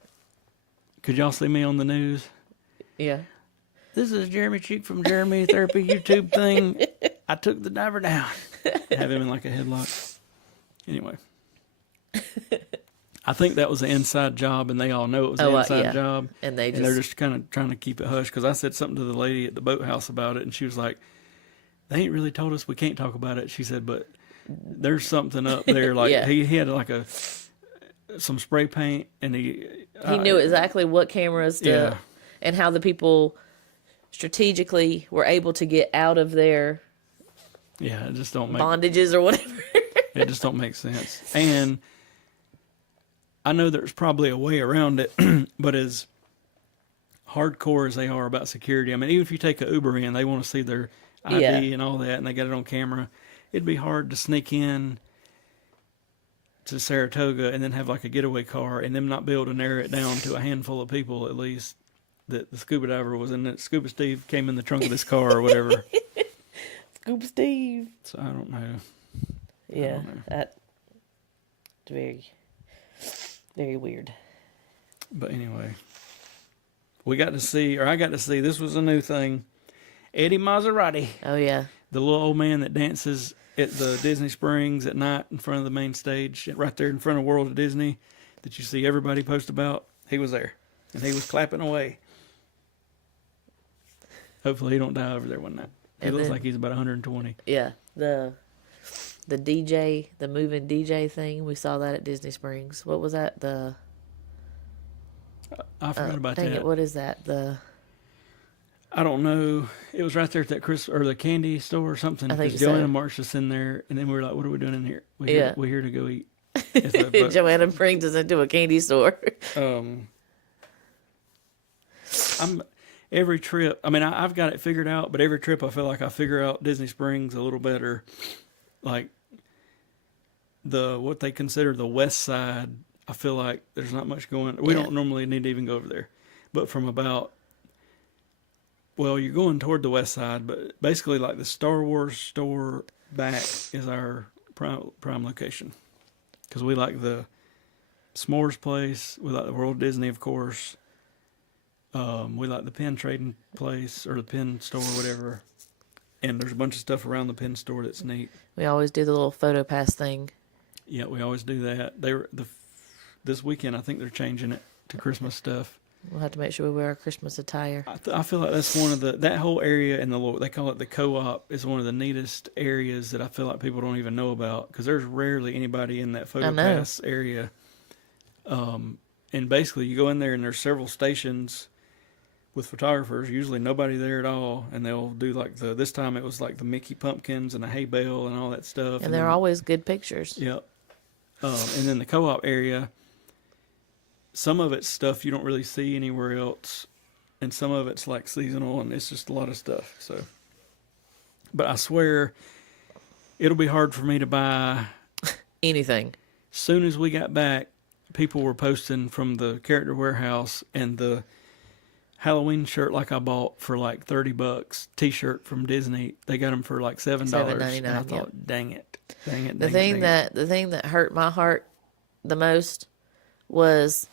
Could y'all see me on the news? Yeah. This is Jeremy Cheek from Jeremy Therapy YouTube thing. I took the diver down. Have him in like a headlock. Anyway. I think that was an inside job, and they all know it was an inside yeah. job. And they're they're just. just kind of trying to keep it hush. Because I said something to the lady at the boathouse about it, and she was like, they ain't really told us we can't talk about it. She said, but there's something up there. Like Yeah. he had like some spray paint, and He knew exactly what cameras to. Yeah. And how the people strategically were able to get out of their Yeah, it just don't make bondages or whatever. it just don't make sense. And I know there's probably a way around it, but as hardcore as they are about security, I mean, even if you take an Uber in, they want to see their ID Yeah. and all that, and they got it on camera. It'd be hard to sneak in to Saratoga and then have like a getaway car and them not be able to narrow it down to a handful of people at least that the scuba diver was in it. Scuba Steve came in the trunk of this car or whatever. Scuba Steve. So I don't know. Yeah, don't know. that's very, very weird. But anyway, I got to see, this was a new thing. Eddie Maserati, Oh yeah, the little old man that dances at the Disney Springs at night in front of the main stage, right there in front of World of Disney, that you see everybody post about. He was there, and he was clapping away. Hopefully, he don't die over there one night. He And looks then- like he's about 120. yeah. The DJ, the moving DJ thing. We saw that at Disney Springs. What was that? I forgot about Dang that. it! What is that? I don't know. It was right there at that the candy store or something. I think Because so. Joanna marched us in there, and then we were like, "What are we doing in here? Yeah. We're here to go eat." But, Joanna brings us into a candy store. I'm every trip. I mean, I've got it figured out, but every trip I feel like I figure out Disney Springs a little better. Like what they consider the west side, I feel like there's not much going. We Yeah. don't normally need to even go over there, but from about. Well, you're going toward the west side, but basically, like the Star Wars store back is our prime location because we like the s'mores place. We like the World Disney, of course. We like the pen trading place or the pen store, whatever. And there's a bunch of stuff around the pen store that's neat. We always do the little photo pass thing. Yeah, we always do that. This weekend, I think they're changing it to Christmas stuff. We'll have to make sure we wear our Christmas attire. I feel like that's one of that whole area in they call it the co-op is one of the neatest areas that I feel like people don't even know about because there's rarely anybody in that photo pass area. And basically you go in there and there's several stations with photographers, usually nobody there at all. And they'll do like this time it was like the Mickey pumpkins and the hay bale and all that stuff. And they're then, always good pictures. Yep. And then the co-op area, some of it's stuff you don't really see anywhere else, and some of it's like seasonal, and it's just a lot of stuff. So, but I swear, it'll be hard for me to buy Anything. Soon as we got back, people were posting from the Character Warehouse and the Halloween shirt like I bought for like $30, T-shirt from Disney. They got them for like $7. $7.99, And I thought, yep. dang it. The thing that hurt my heart the most was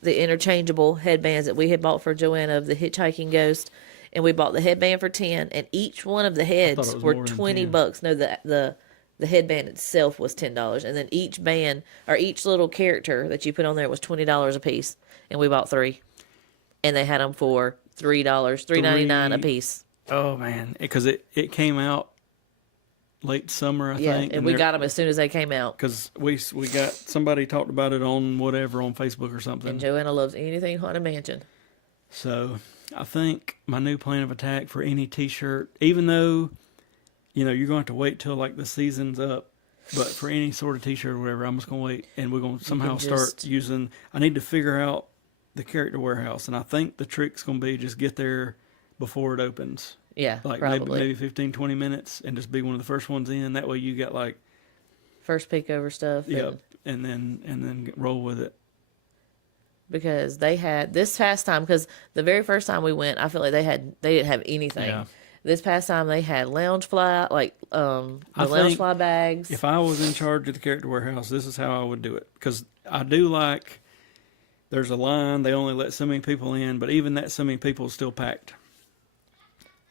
the interchangeable headbands that we had bought for Joanna of the Hitchhiking Ghost, and we bought the headband for 10, and each one of the heads was were more than $20. No, the headband itself was $10, and then each band or each little character that you put on there was $20 a piece, and we bought 3, and they had them for $3.99 a piece. Oh man, because it came out late summer, I Yeah, think, and we got them as soon as they came out. because we got somebody talked about it on whatever on Facebook or something. And Joanna loves anything Haunted Mansion. So I think my new plan of attack for any T-shirt, even though you're going to have to wait till like the season's up, but for any sort of T-shirt or whatever, I'm just going to wait, and we're going to somehow start using. I need to figure out the Character Warehouse, and I think the trick's going to be just get there before it opens. Yeah, Like probably. maybe 15, 20 minutes and just be one of the first ones in. That way you got like, First peek over stuff. and then roll with it. Because they had this past time, because the very first time we went, I feel like they didn't have anything. Yeah. This past time they had Loungefly, like the I think Loungefly bags. If I was in charge of the Character Warehouse, this is how I would do it. Because I do like, there's a line, they only let so many people in, but even that so many people is still packed.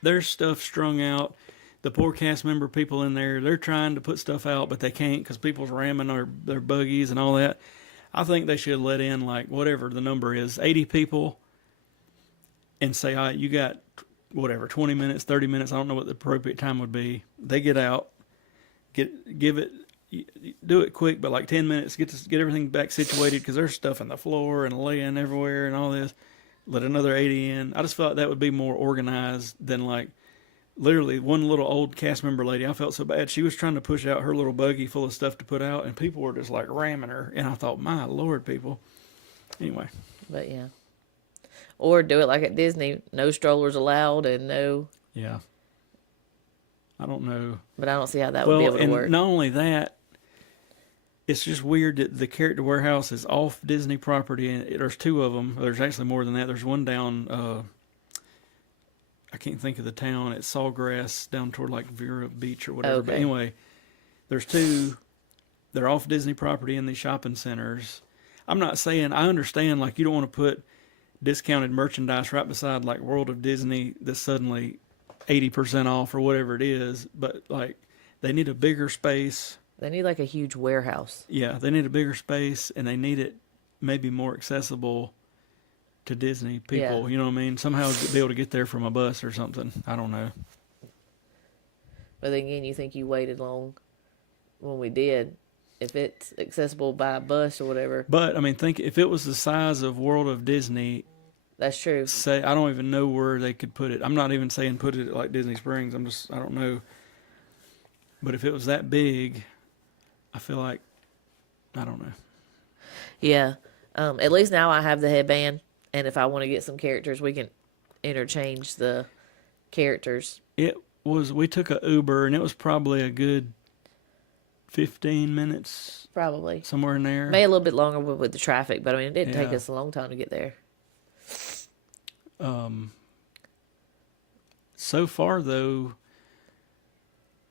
There's stuff strung out. The poor cast member people in there, they're trying to put stuff out, but they can't because people's ramming their buggies and all that. I think they should let in, like, whatever the number is, 80 people, and say, all right, you got, whatever, 20 minutes, 30 minutes, I don't know what the appropriate time would be. They get out, do it quick, but like 10 minutes, get everything back situated because there's stuff on the floor and laying everywhere and all this. Let another 80 in. I just felt like that would be more organized than like literally one little old cast member lady, I felt so bad. She was trying to push out her little buggy full of stuff to put out, and people were just like ramming her. And I thought, my Lord, people. Anyway. But yeah. Or do it like at Disney, no strollers allowed and no. Yeah. I don't know. But I don't see how that would be able to and work. not only that, it's just weird that the Character Warehouse is off Disney property, and there's two of them. There's actually more than that. There's one down, I can't think of the town. It's Sawgrass down toward like Vera Beach or whatever. Okay. But anyway, there's two. They're off Disney property in these shopping centers. I'm not saying, I understand, like, you don't want to put discounted merchandise right beside like World of Disney that's suddenly 80% off or whatever it is, but like they need a bigger space. They need like a huge warehouse. Yeah, they need a bigger space, and they need it maybe more accessible to Disney people. Yeah. You know what I mean? Somehow be able to get there from a bus or something. I don't know. But then again, you think you waited long when we did. If it's accessible by bus or whatever. But I mean, think if it was the size of World of Disney. That's true. Say, I don't even know where they could put it. I'm not even saying put it at like Disney Springs. I don't know. But if it was that big, I feel like, I don't know. Yeah. At least now I have the headband, and if I want to get some characters, we can interchange the characters. We took a Uber, and it was probably a good 15 minutes. Probably. Somewhere in there. Maybe a little bit longer with the traffic, but I mean, it didn't take Yeah. us a long time to get there. So far, though,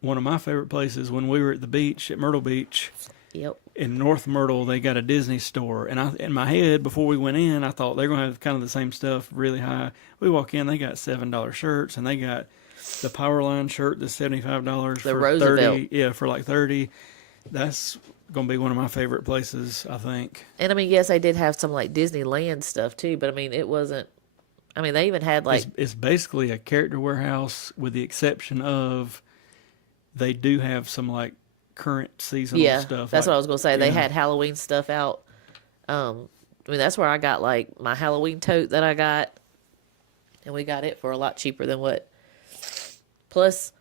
one of my favorite places when we were at the beach at Myrtle Beach. Yep. In North Myrtle, they got a Disney store. And in my head, before we went in, I thought they're going to have kind of the same stuff really high. We walk in, they got $7 shirts, and they got the Powerline shirt that's $75 The for Roosevelt. 30. Yeah, for like 30. That's going to be one of my favorite places, I think. And I mean, yes, they did have some like Disneyland stuff too, but I mean, it wasn't. I mean, they even had like It's basically a Character Warehouse with the exception of they do have some like current seasonal stuff. That's like, what I was gonna say. They yeah. had Halloween stuff out. I mean, that's where I got like my Halloween tote that I got, and we got it for a lot cheaper than what. Plus,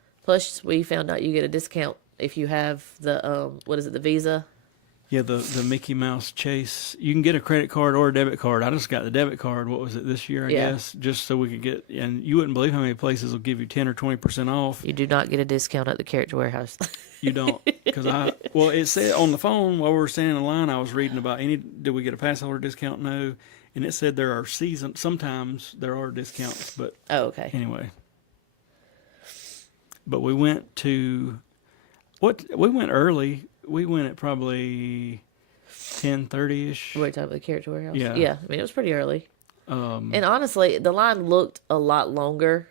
we found out you get a discount if you have the what is it, the Visa? Yeah, the Mickey Mouse Chase. You can get a credit card or a debit card. I just got the debit card. What was it this year? I guess just so we could get. And you wouldn't believe how many places will give you 10 or 20% off. You do not get a discount at the Character Warehouse. You don't, because it said on the phone while we were standing in line, I was reading about did we get a pass holder discount? No, and it said there are sometimes there are discounts, but Oh, okay. anyway. But we went we went early. We went at probably 10:30ish. Wait, talking about the Character Warehouse? Yeah. Yeah. I mean, it was pretty early. And honestly, the line looked a lot longer,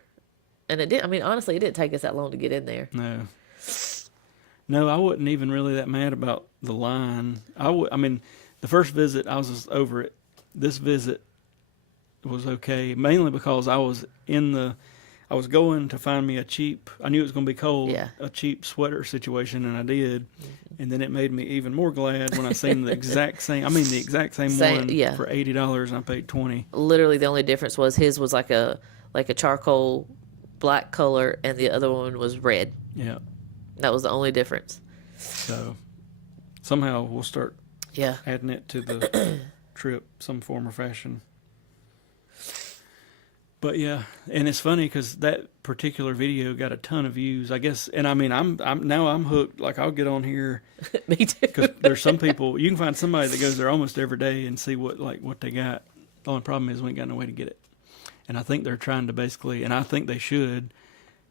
and it did. I mean, honestly, it didn't take us that long to get in there. No, I wasn't even really that mad about the line. I mean, the first visit I was just over it. This visit was okay, mainly because I was going to find me a cheap. I knew it was going to be cold. Yeah. A cheap sweater situation, and I did. And then it made me even more glad when I seen the exact same. I mean, the exact same one yeah. for $80, and I paid $20. Literally, the only difference was his was like a charcoal black color, and the other one was red. Yeah. That was the only difference. So somehow we'll start Yeah. adding it to the trip, some form or fashion. But yeah, and it's funny because that particular video got a ton of views, I guess. And I mean, I'm hooked. Like, I'll get on here Me too. because there's some people you can find somebody that goes there almost every day and see what they got. The only problem is we ain't got no way to get it. And I think they're trying to basically, and I think they should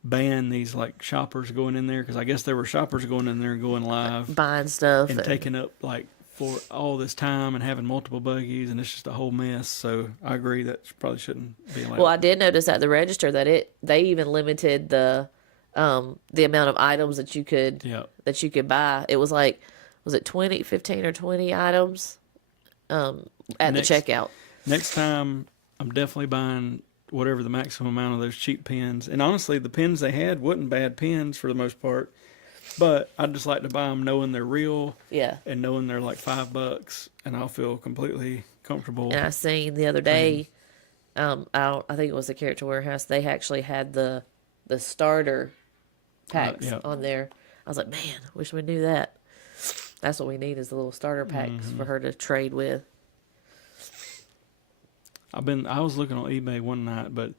ban these like shoppers going in there, because I guess there were shoppers going in there and going live Buying stuff. and taking up like for all this time and having multiple buggies, and it's just a whole mess. So I agree that probably shouldn't be allowed. Well, I did notice at the register that they even limited the amount of items that you could buy. It was like, was it 15 or 20 items at the checkout? Next time, I'm definitely buying whatever the maximum amount of those cheap pens. And honestly, the pens they had wasn't bad pens for the most part. But I'd just like to buy them knowing they're real. Yeah. And knowing they're like $5, and I'll feel completely comfortable. And I seen the other day, I think it was the Character Warehouse. They actually had the the starter packs yeah. on there. I was like, man, wish we knew that. That's what we need is the little starter packs for her to trade with. I was looking on eBay one night, but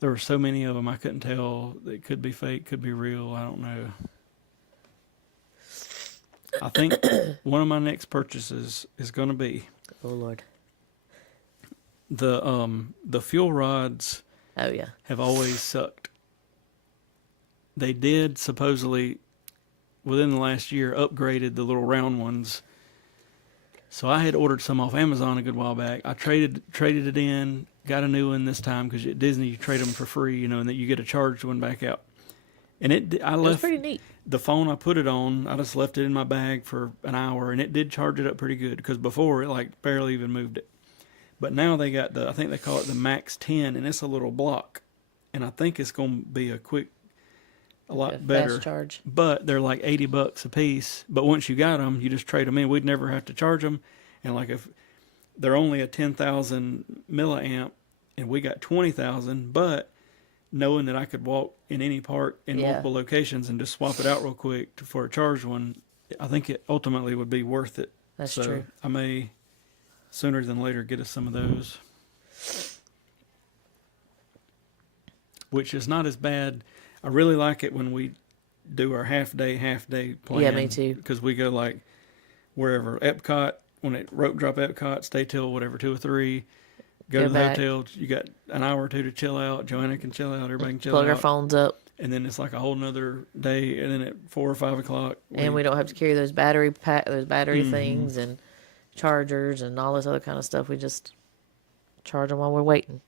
there were so many of them I couldn't tell. It could be fake, could be real. I don't know. I think one of my next purchases is going to be Oh Lord. the fuel rods. Oh yeah. Have always sucked. They did supposedly within the last year upgraded the little round ones. So I had ordered some off Amazon a good while back. I traded it in, got a new one this time because at Disney you trade them for free, you know, and that you get a charged one back out. And I left It's pretty neat. the phone I put it on. I just left it in my bag for an hour, and it did charge it up pretty good because before it like barely even moved it. But now they got I think they call it the Max 10, and it's a little block, and I think it's going to be a lot better. Fast charge. But they're like $80 a piece. But once you got them, you just trade them in. We'd never have to charge them, and like if they're only a 10,000 milliamp, and we got 20,000, but knowing that I could walk in any park in multiple locations and just swap it out real quick for a charged one, I think it ultimately would be worth it. That's so true. I may sooner than later get us some of those, which is not as bad. I really like it when we do our half day plan. Yeah, me too. Because we go like wherever Epcot, when it rope drop Epcot, stay till whatever 2 or 3. Go to the back. hotel. You got an hour or 2 to chill out. Joanna can chill out. Everybody can chill Plug out. our phones up. And then it's like a whole nother day. And then at 4 or 5 o'clock, And we don't have to carry those battery things and chargers and all this other kind of stuff. We just charge them while we're waiting.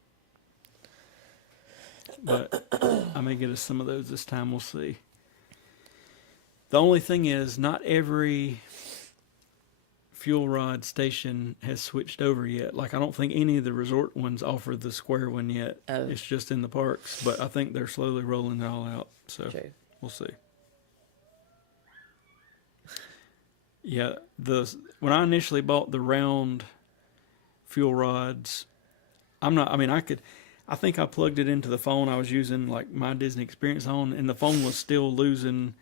But I may get us some of those this time. We'll see. The only thing is, not every fuel rod station has switched over yet. Like, I don't think any of the resort ones offer the square one yet. Oh. It's just in the parks. But I think they're slowly rolling it all out. So True. we'll see. Yeah, when I initially bought the round fuel rods, I think I plugged it into the phone I was using, like my Disney Experience on, and the phone was still losing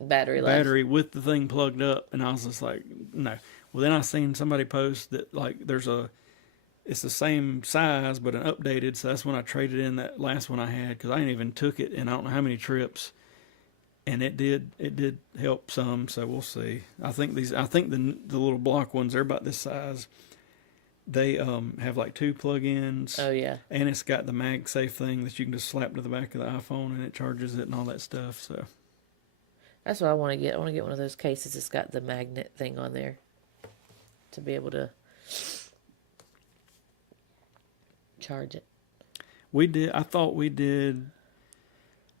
Battery with the thing plugged up, and I was just like, no. Well, then I seen somebody post that like it's the same size but an updated, so that's when I traded in that last one I had because I ain't even took it in I don't know how many trips. And it did help some, so we'll see. I think the little block ones, they're about this size. They have like 2 plug-ins. Oh yeah. And it's got the MagSafe thing that you can just slap to the back of the iPhone and it charges it and all that stuff. So That's what I want to get. I want to get one of those cases that's got the magnet thing on there to be able to charge it. I thought we did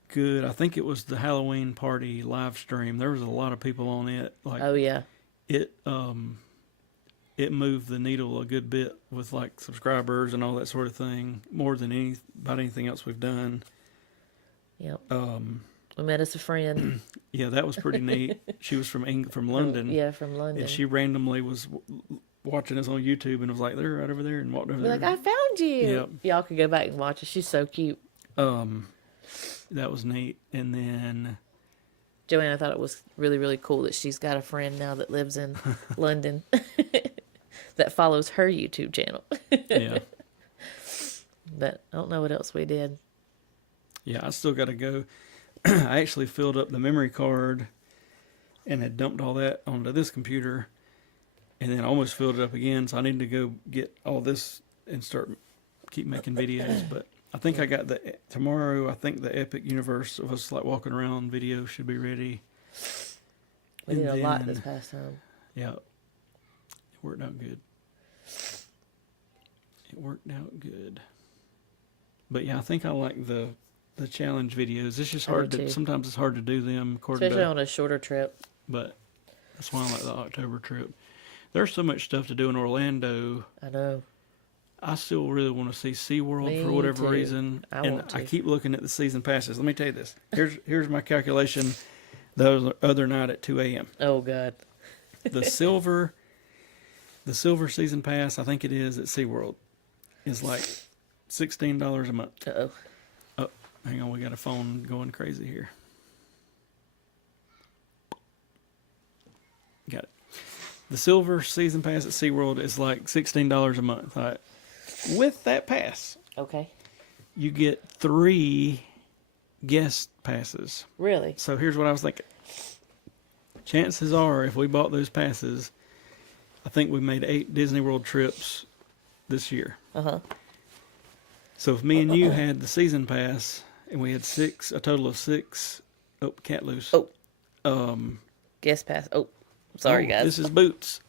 good. I think it was the Halloween party live stream. There was a lot of people on it. Like, oh yeah. It moved the needle a good bit with like subscribers and all that sort of thing, more than anything else we've done. Yep. We met us a friend. Yeah, that was pretty neat. She was from London. Yeah, from London. And she randomly was watching us on YouTube and was like, "They're right over there," and walked over there. Like, I found you. Yep. Y'all could go back and watch it. She's so cute. That was neat. And then Joanna thought it was really, really cool that she's got a friend now that lives in London that follows her YouTube channel. Yeah. But I don't know what else we did. Yeah, I still got to go. I actually filled up the memory card and had dumped all that onto this computer and then almost filled it up again. So I need to go get all this and keep making videos. But I think I got tomorrow, I think the Epic Universe of us like walking around video should be ready. We did a lot this past time. Yeah. It worked out good. It worked out good. But yeah, I think I like the challenge videos. It's just hard sometimes it's hard to do them especially on a shorter trip. But that's why I like the October trip. There's so much stuff to do in Orlando. I know. I still really want to see SeaWorld Me for whatever too. reason. I keep looking at the season passes. Let me tell you this. Here's my calculation the other night at 2 a.m. Oh God. The silver season pass, I think it is at SeaWorld, is like $16 a month. Uh-oh. Hang on, we got a phone going crazy here. Got it. The silver season pass at SeaWorld is like $16 a month. All right. With that pass, Okay. you get 3 guest passes. Really? So here's what I was thinking. Chances are, if we bought those passes, I think we made 8 Disney World trips this year. Uh-huh. So if me and you had the season pass, and we had a total of 6, oh, cat loose. Oh. Guest pass. Oh, sorry, guys. This is Boots.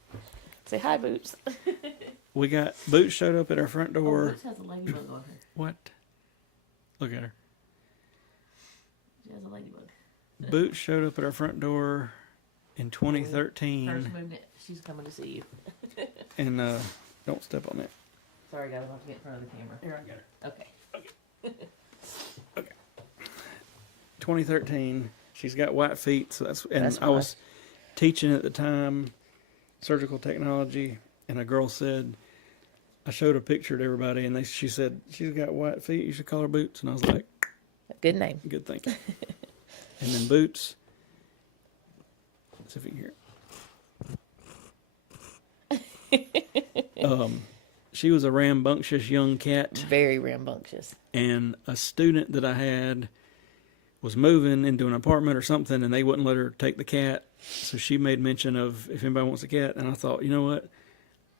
Say hi, Boots. We got Boots showed up at our front door. Boots has a ladybug on her. What? Look at her. She has a ladybug. Boots showed up at our front door in 2013. First movement. She's coming to see you. And don't step on that. Sorry, guys. I'll have to get in front of the camera. Here, I got her. Okay. Okay. 2013. She's got white feet, so that's That's I was teaching at the time surgical technology, and a girl said, I showed a picture to everybody, and she said, she's got white feet, you should call her Boots. And I was like, Good name. good thinking. And then Boots, let's see if you can hear it. She was a rambunctious young cat. Very rambunctious. And a student that I had was moving into an apartment or something, and they wouldn't let her take the cat. So she made mention of if anybody wants a cat. And I thought, you know what?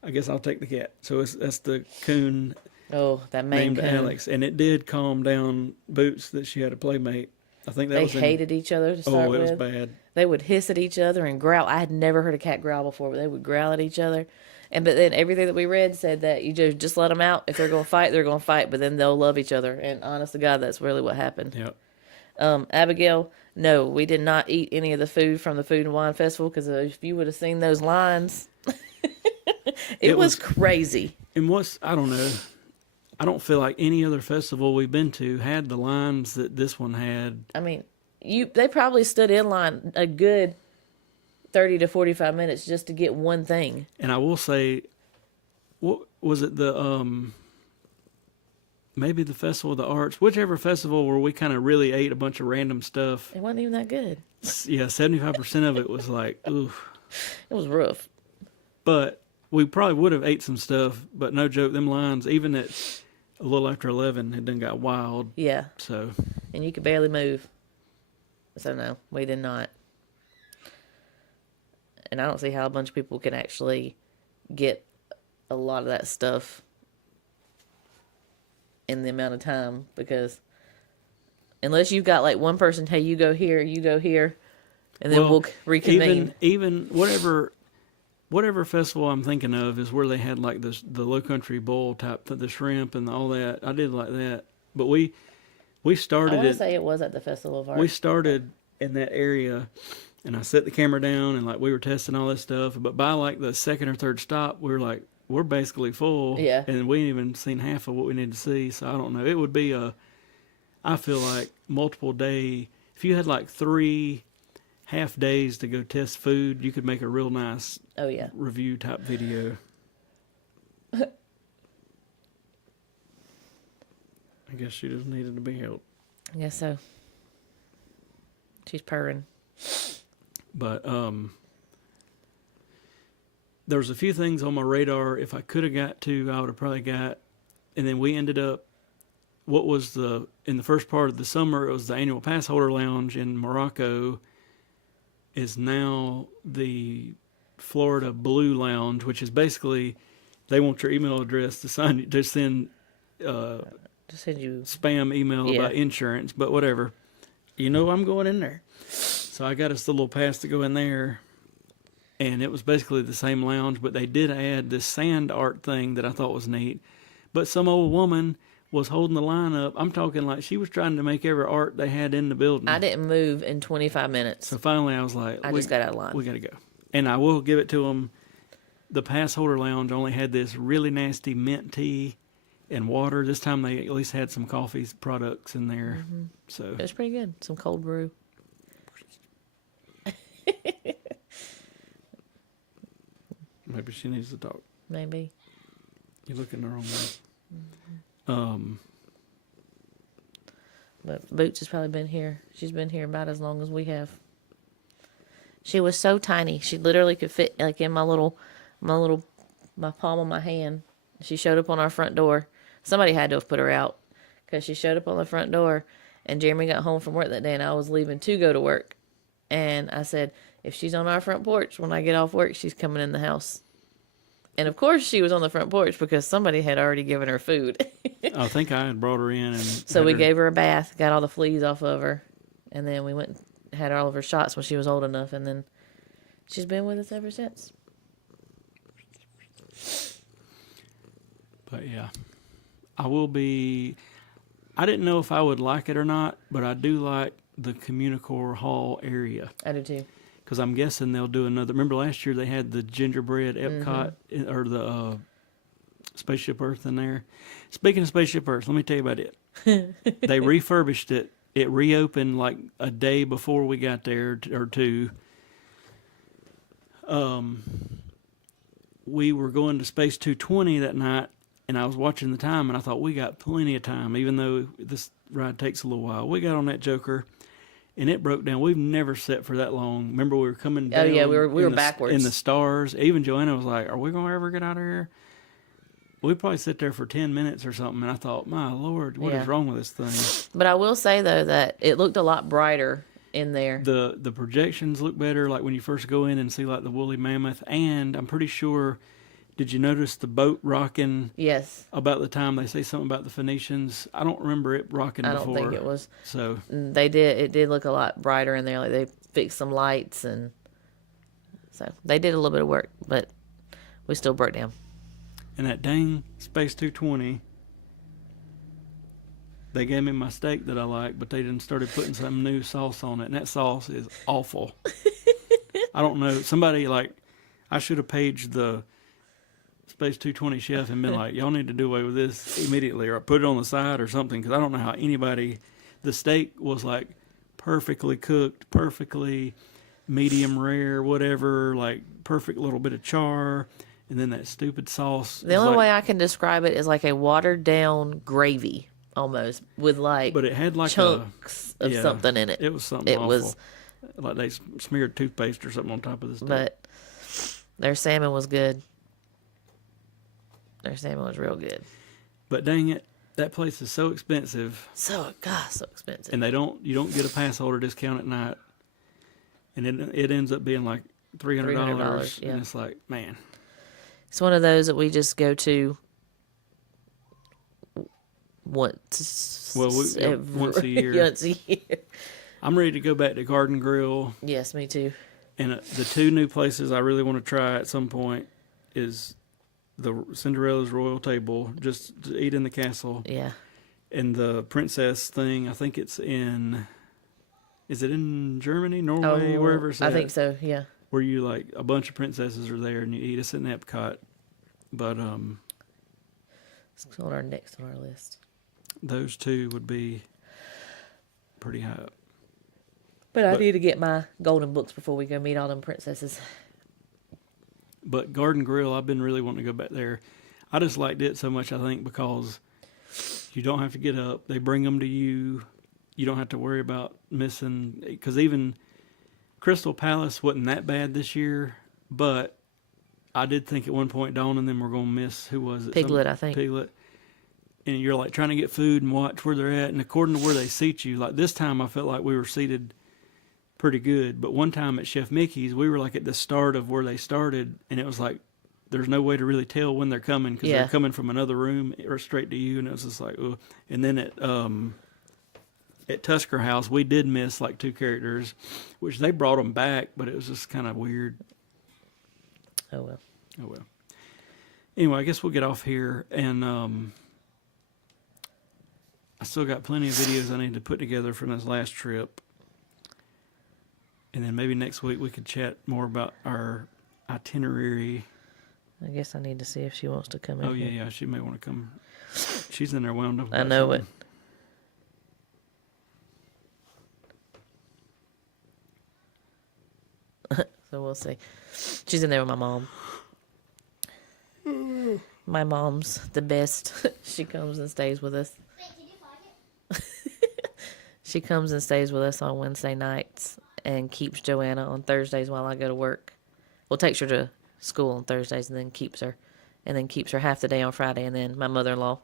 I guess I'll take the cat. So that's the coon Oh, that Maine named coon. Alex. And it did calm down Boots that she had a playmate. I think that They was hated each other to start Oh, it with. was bad. They would hiss at each other and growl. I had never heard a cat growl before, but they would growl at each other. But then everything that we read said that you just let them out. If they're going to fight, they're going to fight, but then they'll love each other. And honest to God, that's really what happened. Yep. Abigail, no, we did not eat any of the food from the Food and Wine Festival because if you would have seen those lines, it was crazy. And I don't know. I don't feel like any other festival we've been to had the lines that this one had. I mean, they probably stood in line a good 30 to 45 minutes just to get one thing. And I will say, what was it, maybe the Festival of the Arts, whichever festival where we kind of really ate a bunch of random stuff. It wasn't even that good. Yeah, 75% of it was like, ooh. It was rough. But we probably would have ate some stuff, but no joke, them lines, even at a little after 11, it done got wild. Yeah. So. And you could barely move. So no, we did not. And I don't see how a bunch of people can actually get a lot of that stuff in the amount of time, because unless you've got like one person, hey, you go here, and then we'll reconvene. Even whatever festival I'm thinking of is where they had like the Low Country Bowl type, the shrimp and all that. I did like that, but we started. I want to say it was at the Festival of Arts. We started in that area, and I set the camera down, and like we were testing all this stuff. But by like the second or third stop, we were like, we're basically full. Yeah. And we ain't even seen half of what we need to see. So I don't know. It would be I feel like multiple day. If you had like 3 half days to go test food, you could make a real nice review type video. I guess she just needed to be helped. I guess so. She's purring. But there was a few things on my radar. If I could have got to, I would have probably got. And then we ended up, in the first part of the summer, it was the annual pass holder lounge in Morocco, is now the Florida Blue Lounge, which is basically, they want your email address to send you spam email about insurance, but whatever. You know I'm going in there. So I got us the little pass to go in there, and it was basically the same lounge, but they did add this sand art thing that I thought was neat. But some old woman was holding the line up. I'm talking like she was trying to make every art they had in the building. I didn't move in 25 minutes. So finally I was like, I just got out of line. We got to go. And I will give it to them. The pass holder lounge only had this really nasty mint tea and water. This time they at least had some coffee products in there. Mm-hmm. So it was pretty good. Some cold brew. Maybe she needs to talk. Maybe. You're looking the wrong way. But Boots has probably been here. She's been here about as long as we have. She was so tiny. She literally could fit like in my palm of my hand. She showed up on our front door. Somebody had to have put her out because she showed up on the front door, and Jeremy got home from work that day, and I was leaving to go to work. And I said, if she's on our front porch when I get off work, she's coming in the house. And of course she was on the front porch because somebody had already given her food. I think I had brought her in. And so we gave her a bath, got all the fleas off of her, and then we went and had all of her shots when she was old enough, and then she's been with us ever since. But yeah, I didn't know if I would like it or not, but I do like the Communicore Hall area. I do too. Because I'm guessing they'll do another. Remember last year they had the gingerbread Epcot or the Spaceship Earth in there. Speaking of Spaceship Earth, let me tell you about it. They refurbished it. It reopened like a day before we got there or two. We were going to Space 220 that night, and I was watching the time, and I thought we got plenty of time, even though this ride takes a little while. We got on that Joker. And it broke down. We've never sat for that long. Remember, we were coming down. Oh yeah, we were backwards in the stars. Even Joanna was like, "Are we gonna ever get out of here?" We probably sit there for 10 minutes or something. And I thought, "My Lord, what is wrong with this thing?" But I will say though that it looked a lot brighter in there. The projections look better, like when you first go in and see like the woolly mammoth. And I'm pretty sure. Did you notice the boat rocking? Yes. About the time they say something about the Phoenicians, I don't remember it rocking before. I don't think it was. So they did. It did look a lot brighter in there. Like they fixed some lights, and so they did a little bit of work, but we still broke down. And that dang Space 220, they gave me my steak that I like, but they done started putting some new sauce on it, and that sauce is awful. I don't know. Somebody I should have paged the Space 220 chef and been like, y'all need to do away with this immediately or put it on the side or something, because I don't know how the steak was like perfectly cooked, perfectly medium rare, whatever, like perfect little bit of char, and then that stupid sauce. The only way I can describe it is like a watered down gravy almost with but it had like chunks of something in it. It was something awful. Was like they smeared toothpaste or something on top of the steak. But their salmon was good. Their salmon was real good. But dang it, that place is so expensive. So expensive. And you don't get a pass holder discount at night. And it ends up being like $300. Yeah. And it's like, man. It's one of those that we just go to once. Well, once a year. Once a year. I'm ready to go back to Garden Grill. Yes, me too. And the two new places I really want to try at some point is the Cinderella's Royal Table, just to eat in the castle. Yeah. And the princess thing, I think it's is it in Germany, Norway, wherever it's at? I think so, yeah. Where you like, a bunch of princesses are there and you eat. It's in Epcot. But, it's on our next on our list. Those two would be pretty high up. But I need to get my golden books before we go meet all them princesses. But Garden Grill, I've been really wanting to go back there. I just liked it so much, I think, because you don't have to get up. They bring them to you. You don't have to worry about missing. Because even Crystal Palace wasn't that bad this year. But I did think at one point Dawn and them were going to miss, who was it? Piglet, I think. Piglet. And you're like trying to get food and watch where they're at. And according to where they seat you, like this time I felt like we were seated pretty good. But one time at Chef Mickey's, we were like at the start of where they started, and it was like there's no way to really tell when they're coming because they're coming from another room or straight to you, and it was just like, ugh. And then at Tusker House, we did miss like two characters, which they brought them back, but it was just kind of weird. Oh well. Anyway, I guess we'll get off here, and I still got plenty of videos I need to put together from this last trip. And then maybe next week we could chat more about our itinerary. I guess I need to see if she wants to come in. Oh, yeah, she may want to come. She's in there wound up. I know something. So we'll see. She's in there with my mom. My mom's the best. She comes and stays with us. Wait, did you find it? She comes and stays with us on Wednesday nights and keeps Joanna on Thursdays while I go to work. Well, takes her to school on Thursdays and then keeps her. And then keeps her half the day on Friday. And then my mother-in-law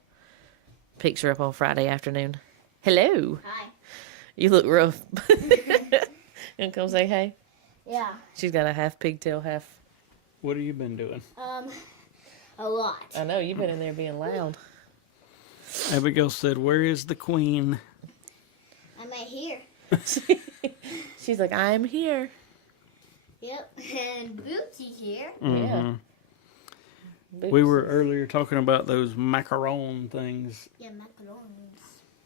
picks her up on Friday afternoon. Hello. Hi. You look rough. You come say hey? Yeah. She's got a half pigtail, half... What have you been doing? A lot. I know, you've been in there being loud. Abigail said, "Where is the queen?" I'm right here. She's like, I'm here. Yep. And Bootsy's here. Yeah. We were earlier talking about those macaron things. Yeah, macarons.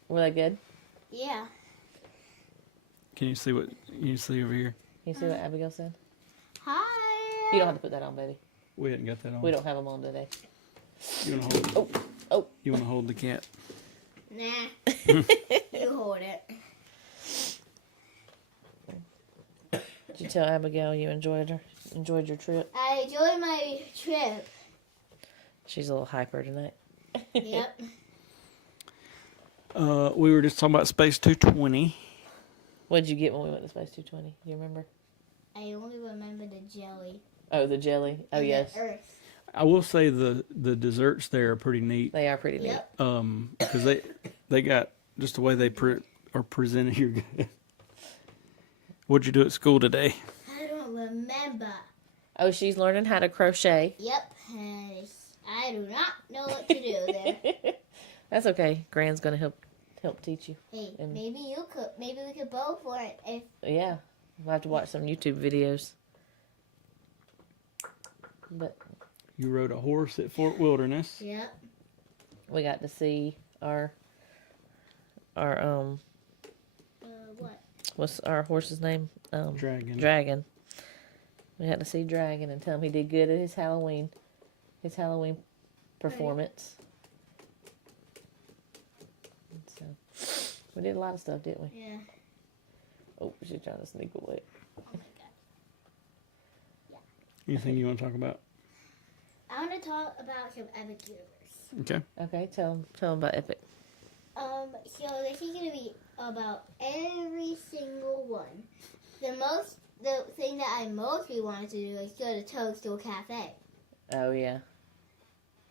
Were they good? Yeah. Can you see what you see over here? Can you see what Abigail said? Hi. You don't have to put that on, baby. We hadn't got that on. We don't have them on today. You want to hold? Oh. You want to hold the cat? Nah. You hold it. Did you tell Abigail you enjoyed your trip? I enjoyed my trip. She's a little hyper tonight. Yep. We were just talking about Space 220. What did you get when we went to Space 220? Do you remember? I only remember the jelly. Oh, the jelly. Oh, and yes. The earth. I will say the desserts there are pretty neat. They are pretty neat. Yep. Because they got just the way they are presented here. Good. What'd you do at school today? I don't remember. Oh, she's learning how to crochet. Yep. And I do not know what to do there. That's okay. Gran's gonna help teach you. Hey, And- maybe you could. Maybe we could both for it. If Yeah, we'll have to watch some YouTube videos. But You rode a horse at Fort Wilderness. yep. we got to see our What? what's our horse's name? Dragon. Dragon. We had to see Dragon and tell him he did good at his Halloween performance. So we did a lot of stuff, didn't we? Yeah. Oh, she's trying to sneak away. Oh my god. Anything you want to talk about? I want to talk about some Epic Universe. Okay. Okay, tell him about Epic. So this is gonna be about every single one. The thing that I mostly wanted to do is go to Toadstool Cafe, Oh yeah,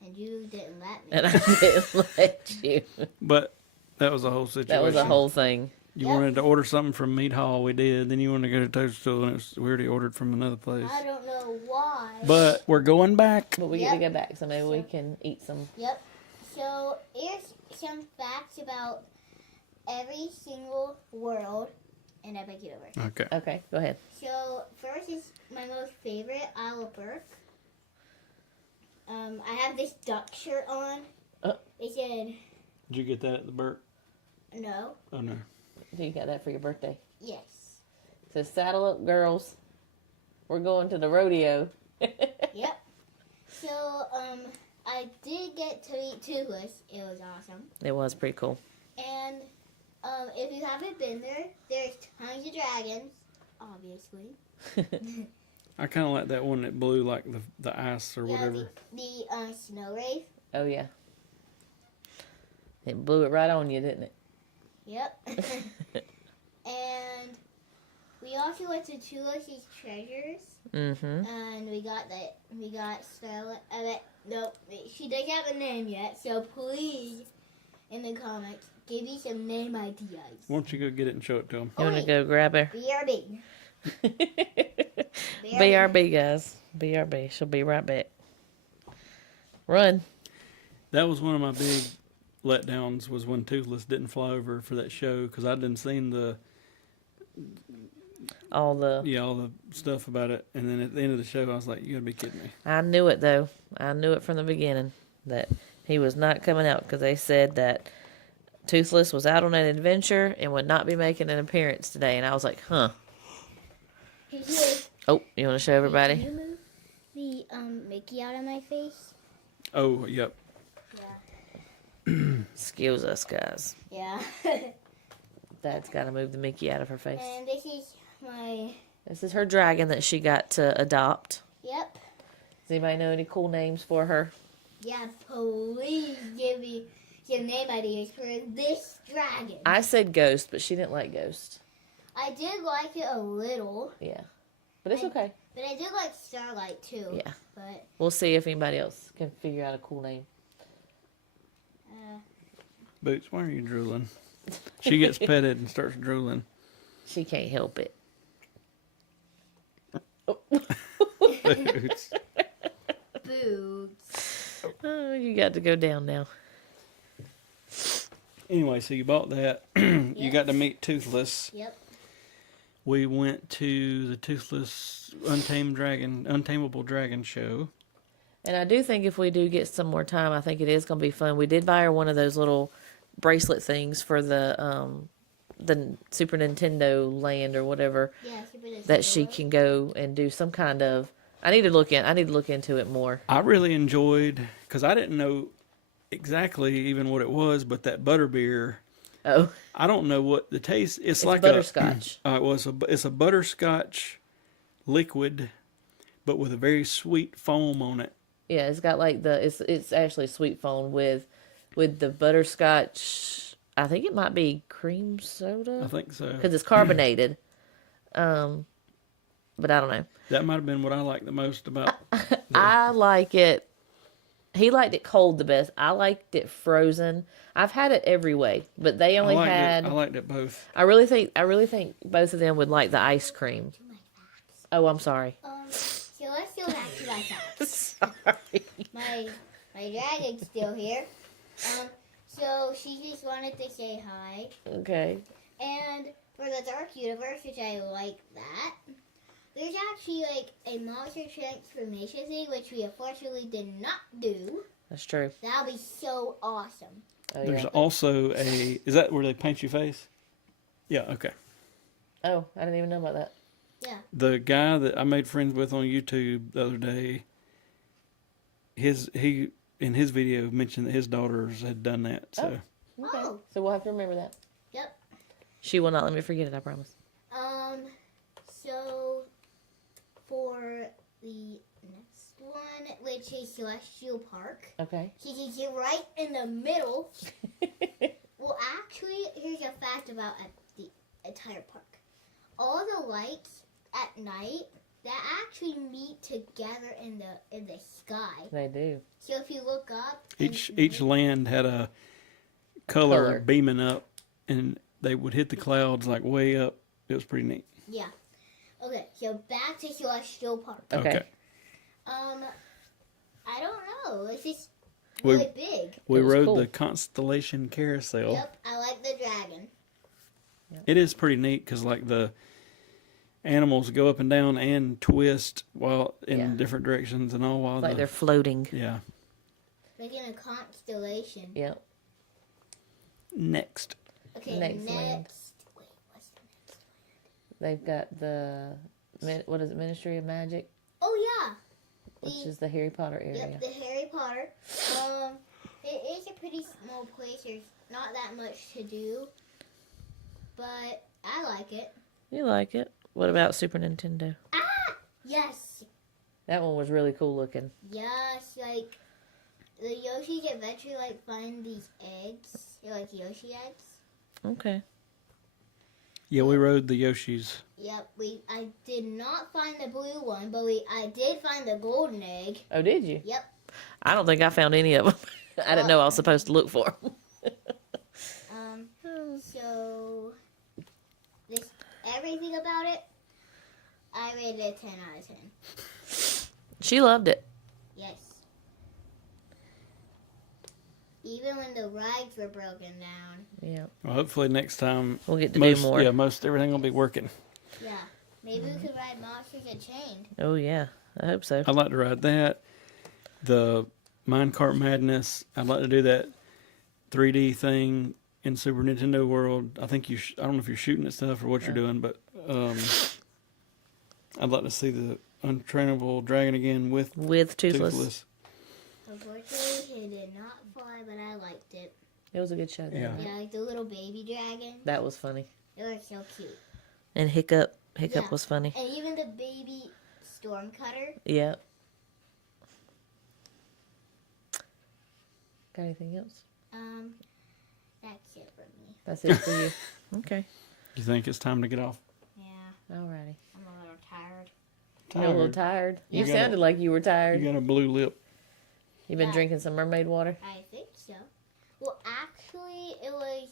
and you didn't let me. and I didn't let you. But that was a whole situation. That was a whole thing. You Yep. wanted to order something from Meat Hall, we did. Then you wanted to go to Toadstool, and we already ordered from another place. I don't know why. But we're going back. But we Yep. get to go back, so maybe we can eat some. Yep. So here's some facts about every single world in Epic Universe. Okay. Okay, go ahead. So first is my most favorite, Isle of Burke. I have this duck shirt on. It said Did you get that at the Burke? no. Oh, no. So you got that for your birthday. Yes. It says, "Saddle up, girls. We're going to the rodeo." Yep. So I did get to eat Toothless. It was awesome. It was pretty cool. And if you haven't been there, there's tons of dragons, obviously. I kind of like that one that blew like the ice or Yeah, whatever. the snow wraith. Oh yeah. It blew it right on you, didn't it? Yep. And we also went to Toothless's Treasures, Mm-hmm. and we got Starlight. Nope, she doesn't have a name yet. So please, in the comments, give me some name ideas. Why don't you go get it and show it to them? You want to go grab her? BRB. BRB, guys. BRB. She'll be right back. Run. That was one of my big letdowns was when Toothless didn't fly over for that show because I didn't seen All the... all the stuff about it, and then at the end of the show I was like, you gotta be kidding me. I knew it, though. I knew it from the beginning that he was not coming out because they said that Toothless was out on an adventure and would not be making an appearance today. And I was like, huh. Oh, you want to show Can everybody? you move the Mickey out of my face? Oh, yep. Excuse us, guys. Yeah. Dad's got to move the Mickey out of her face. And this is my. This is her dragon that she got to adopt. Yep. Does anybody know any cool names for her? Yeah. Please give name ideas for this dragon. I said ghost, but she didn't like ghost. I did like it a little. Yeah. But it's okay. But I did like Starlight too. Yeah. But We'll see if anybody else can figure out a cool name. Boots, why are you drooling? She gets petted and starts drooling. She can't help it. Boots. Boots. Oh, you got to go down now. Anyway, so you bought that. You got to meet Toothless. Yep. We went to the Toothless Untamable Dragon show. And I do think if we do get some more time, I think it is going to be fun. We did buy her one of those little bracelet things for the Super Nintendo land or whatever, Yeah, Super Nintendo. that she can go and do some kind of. I need to look into it more. I really enjoyed, because I didn't know exactly even what it was, but that butterbeer, Oh, I don't know what the taste. It's like butterscotch. It's a butterscotch liquid, but with a very sweet foam on it. Yeah, it's got like it's actually sweet foam with the butterscotch. I think it might be cream soda. I think so. Because it's carbonated. But I don't know. That might have been what I liked the most about. I like it. He liked it cold the best. I liked it frozen. I've had it every way, but they only had. I liked it both. I really think both of them would like the ice cream. Oh, I'm sorry. So let's go back to my facts. Sorry. My dragon's still here. So she just wanted to say hi. Okay. And for the Dark Universe, which I like that, there's actually like a monster transformation thing, which we unfortunately did not do. That's true. That'll be so awesome. Oh, There's yeah. also is that where they paint your face? Yeah, okay. Oh, I didn't even know about that. Yeah. The guy that I made friends with on YouTube the other day, he in his video mentioned that his daughters had done that. So Okay. Oh. So we'll have to remember that. Yep. She will not let me forget it, I promise. So for the next one, which is Celestial Park, Okay. she can get right in the middle. Well, actually, here's a fact about the entire park. All the lights at night that actually meet together in the sky. They do. So if you look up, each land had a color Color. beaming up, and they would hit the clouds like way up. It was pretty neat. yeah. Okay, so back to Celestial Park. Okay. I don't know. It's just We- really big. We It was rode cool. the Constellation Carousel. Yep, I like the dragon. It is pretty neat because like the animals go up and down and twist while in Yeah. different directions and all while Like they're floating. yeah. Like in a constellation. Yep. Next, Okay, Next next. land. Wait, what's the next? They've got what is it, Ministry of Magic, Oh yeah. which is the Harry Potter area. Yep, the Harry Potter. It is a pretty small place. There's not that much to do, but I like it. You like it? What about Super Nintendo? Yes, That one was really cool looking. yes. Like the Yoshi's Adventure, like find these eggs. They're like Yoshi eggs. Okay. yeah, we rode the Yoshis. Yep. I did not find the blue one, but I did find the golden egg. Oh, did you? Yep. I don't think I found any of them. I didn't know I was supposed to look for them. So this everything about it, I rated it 10 out of 10. She loved it. Yes. Even when the rides were broken down. Yeah. Well, hopefully next time We'll get to do more. Yeah, most everything will be working. Yeah. Maybe we could ride Monsters Unchained. Oh, yeah. I hope so. I'd like to ride that. The Minecart Madness. I'd like to do that 3D thing in Super Nintendo World. I think I don't know if you're shooting at stuff or what you're doing, but I'd like to see the Untrainable Dragon again with Toothless. Unfortunately, it did not fly, but I liked it. It was a good show. Yeah. Yeah, like the little baby dragon. That was funny. They were so cute. And Hiccup Yeah. was funny. And even the baby Stormcutter. Yeah. Got anything else? That's it for me. That's it for you. Okay. You think it's time to get off? Yeah, Alrighty. I'm a little tired. You're a little tired. You You gotta- sounded like you were tired. You got a blue lip. You've been Yeah. drinking some mermaid water? I think so. Well, actually, it was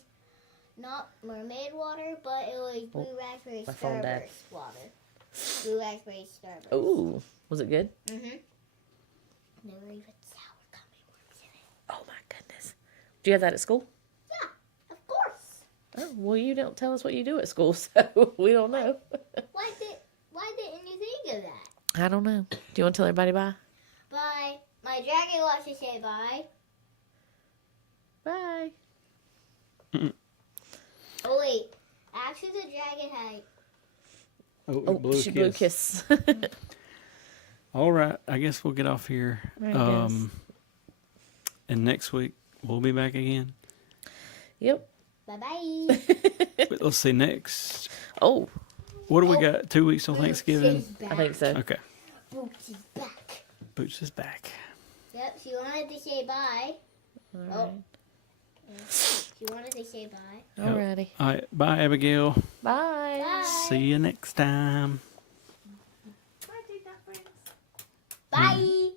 not mermaid water, but it was blue raspberry my phone died. starburst water. Blue raspberry starburst. Ooh. Was it good? Mm-hmm. There were even sour gummy worms in it. Oh my goodness. Do you have that at school? Yeah, of course. Oh, well, you don't tell us what you do at school, so we don't know. Why didn't you think of that? I don't know. Do you want to tell everybody bye? Bye. My dragon wants to say bye. Bye. Oh wait, actually the dragon had. Oh, Oh, blue she kiss. blew a kiss. All right, I guess we'll get off here. Right, guys. And next week we'll be back again. Yep. Bye bye. But let's see next. Oh, What do we got? 2 weeks till Thanksgiving. I think so. Okay, Boots is back. Boots is back. Yep, she wanted to say bye. All She wanted to say bye. right. Alrighty. All right, bye, Abigail. Bye. Bye. See you next time. Bye.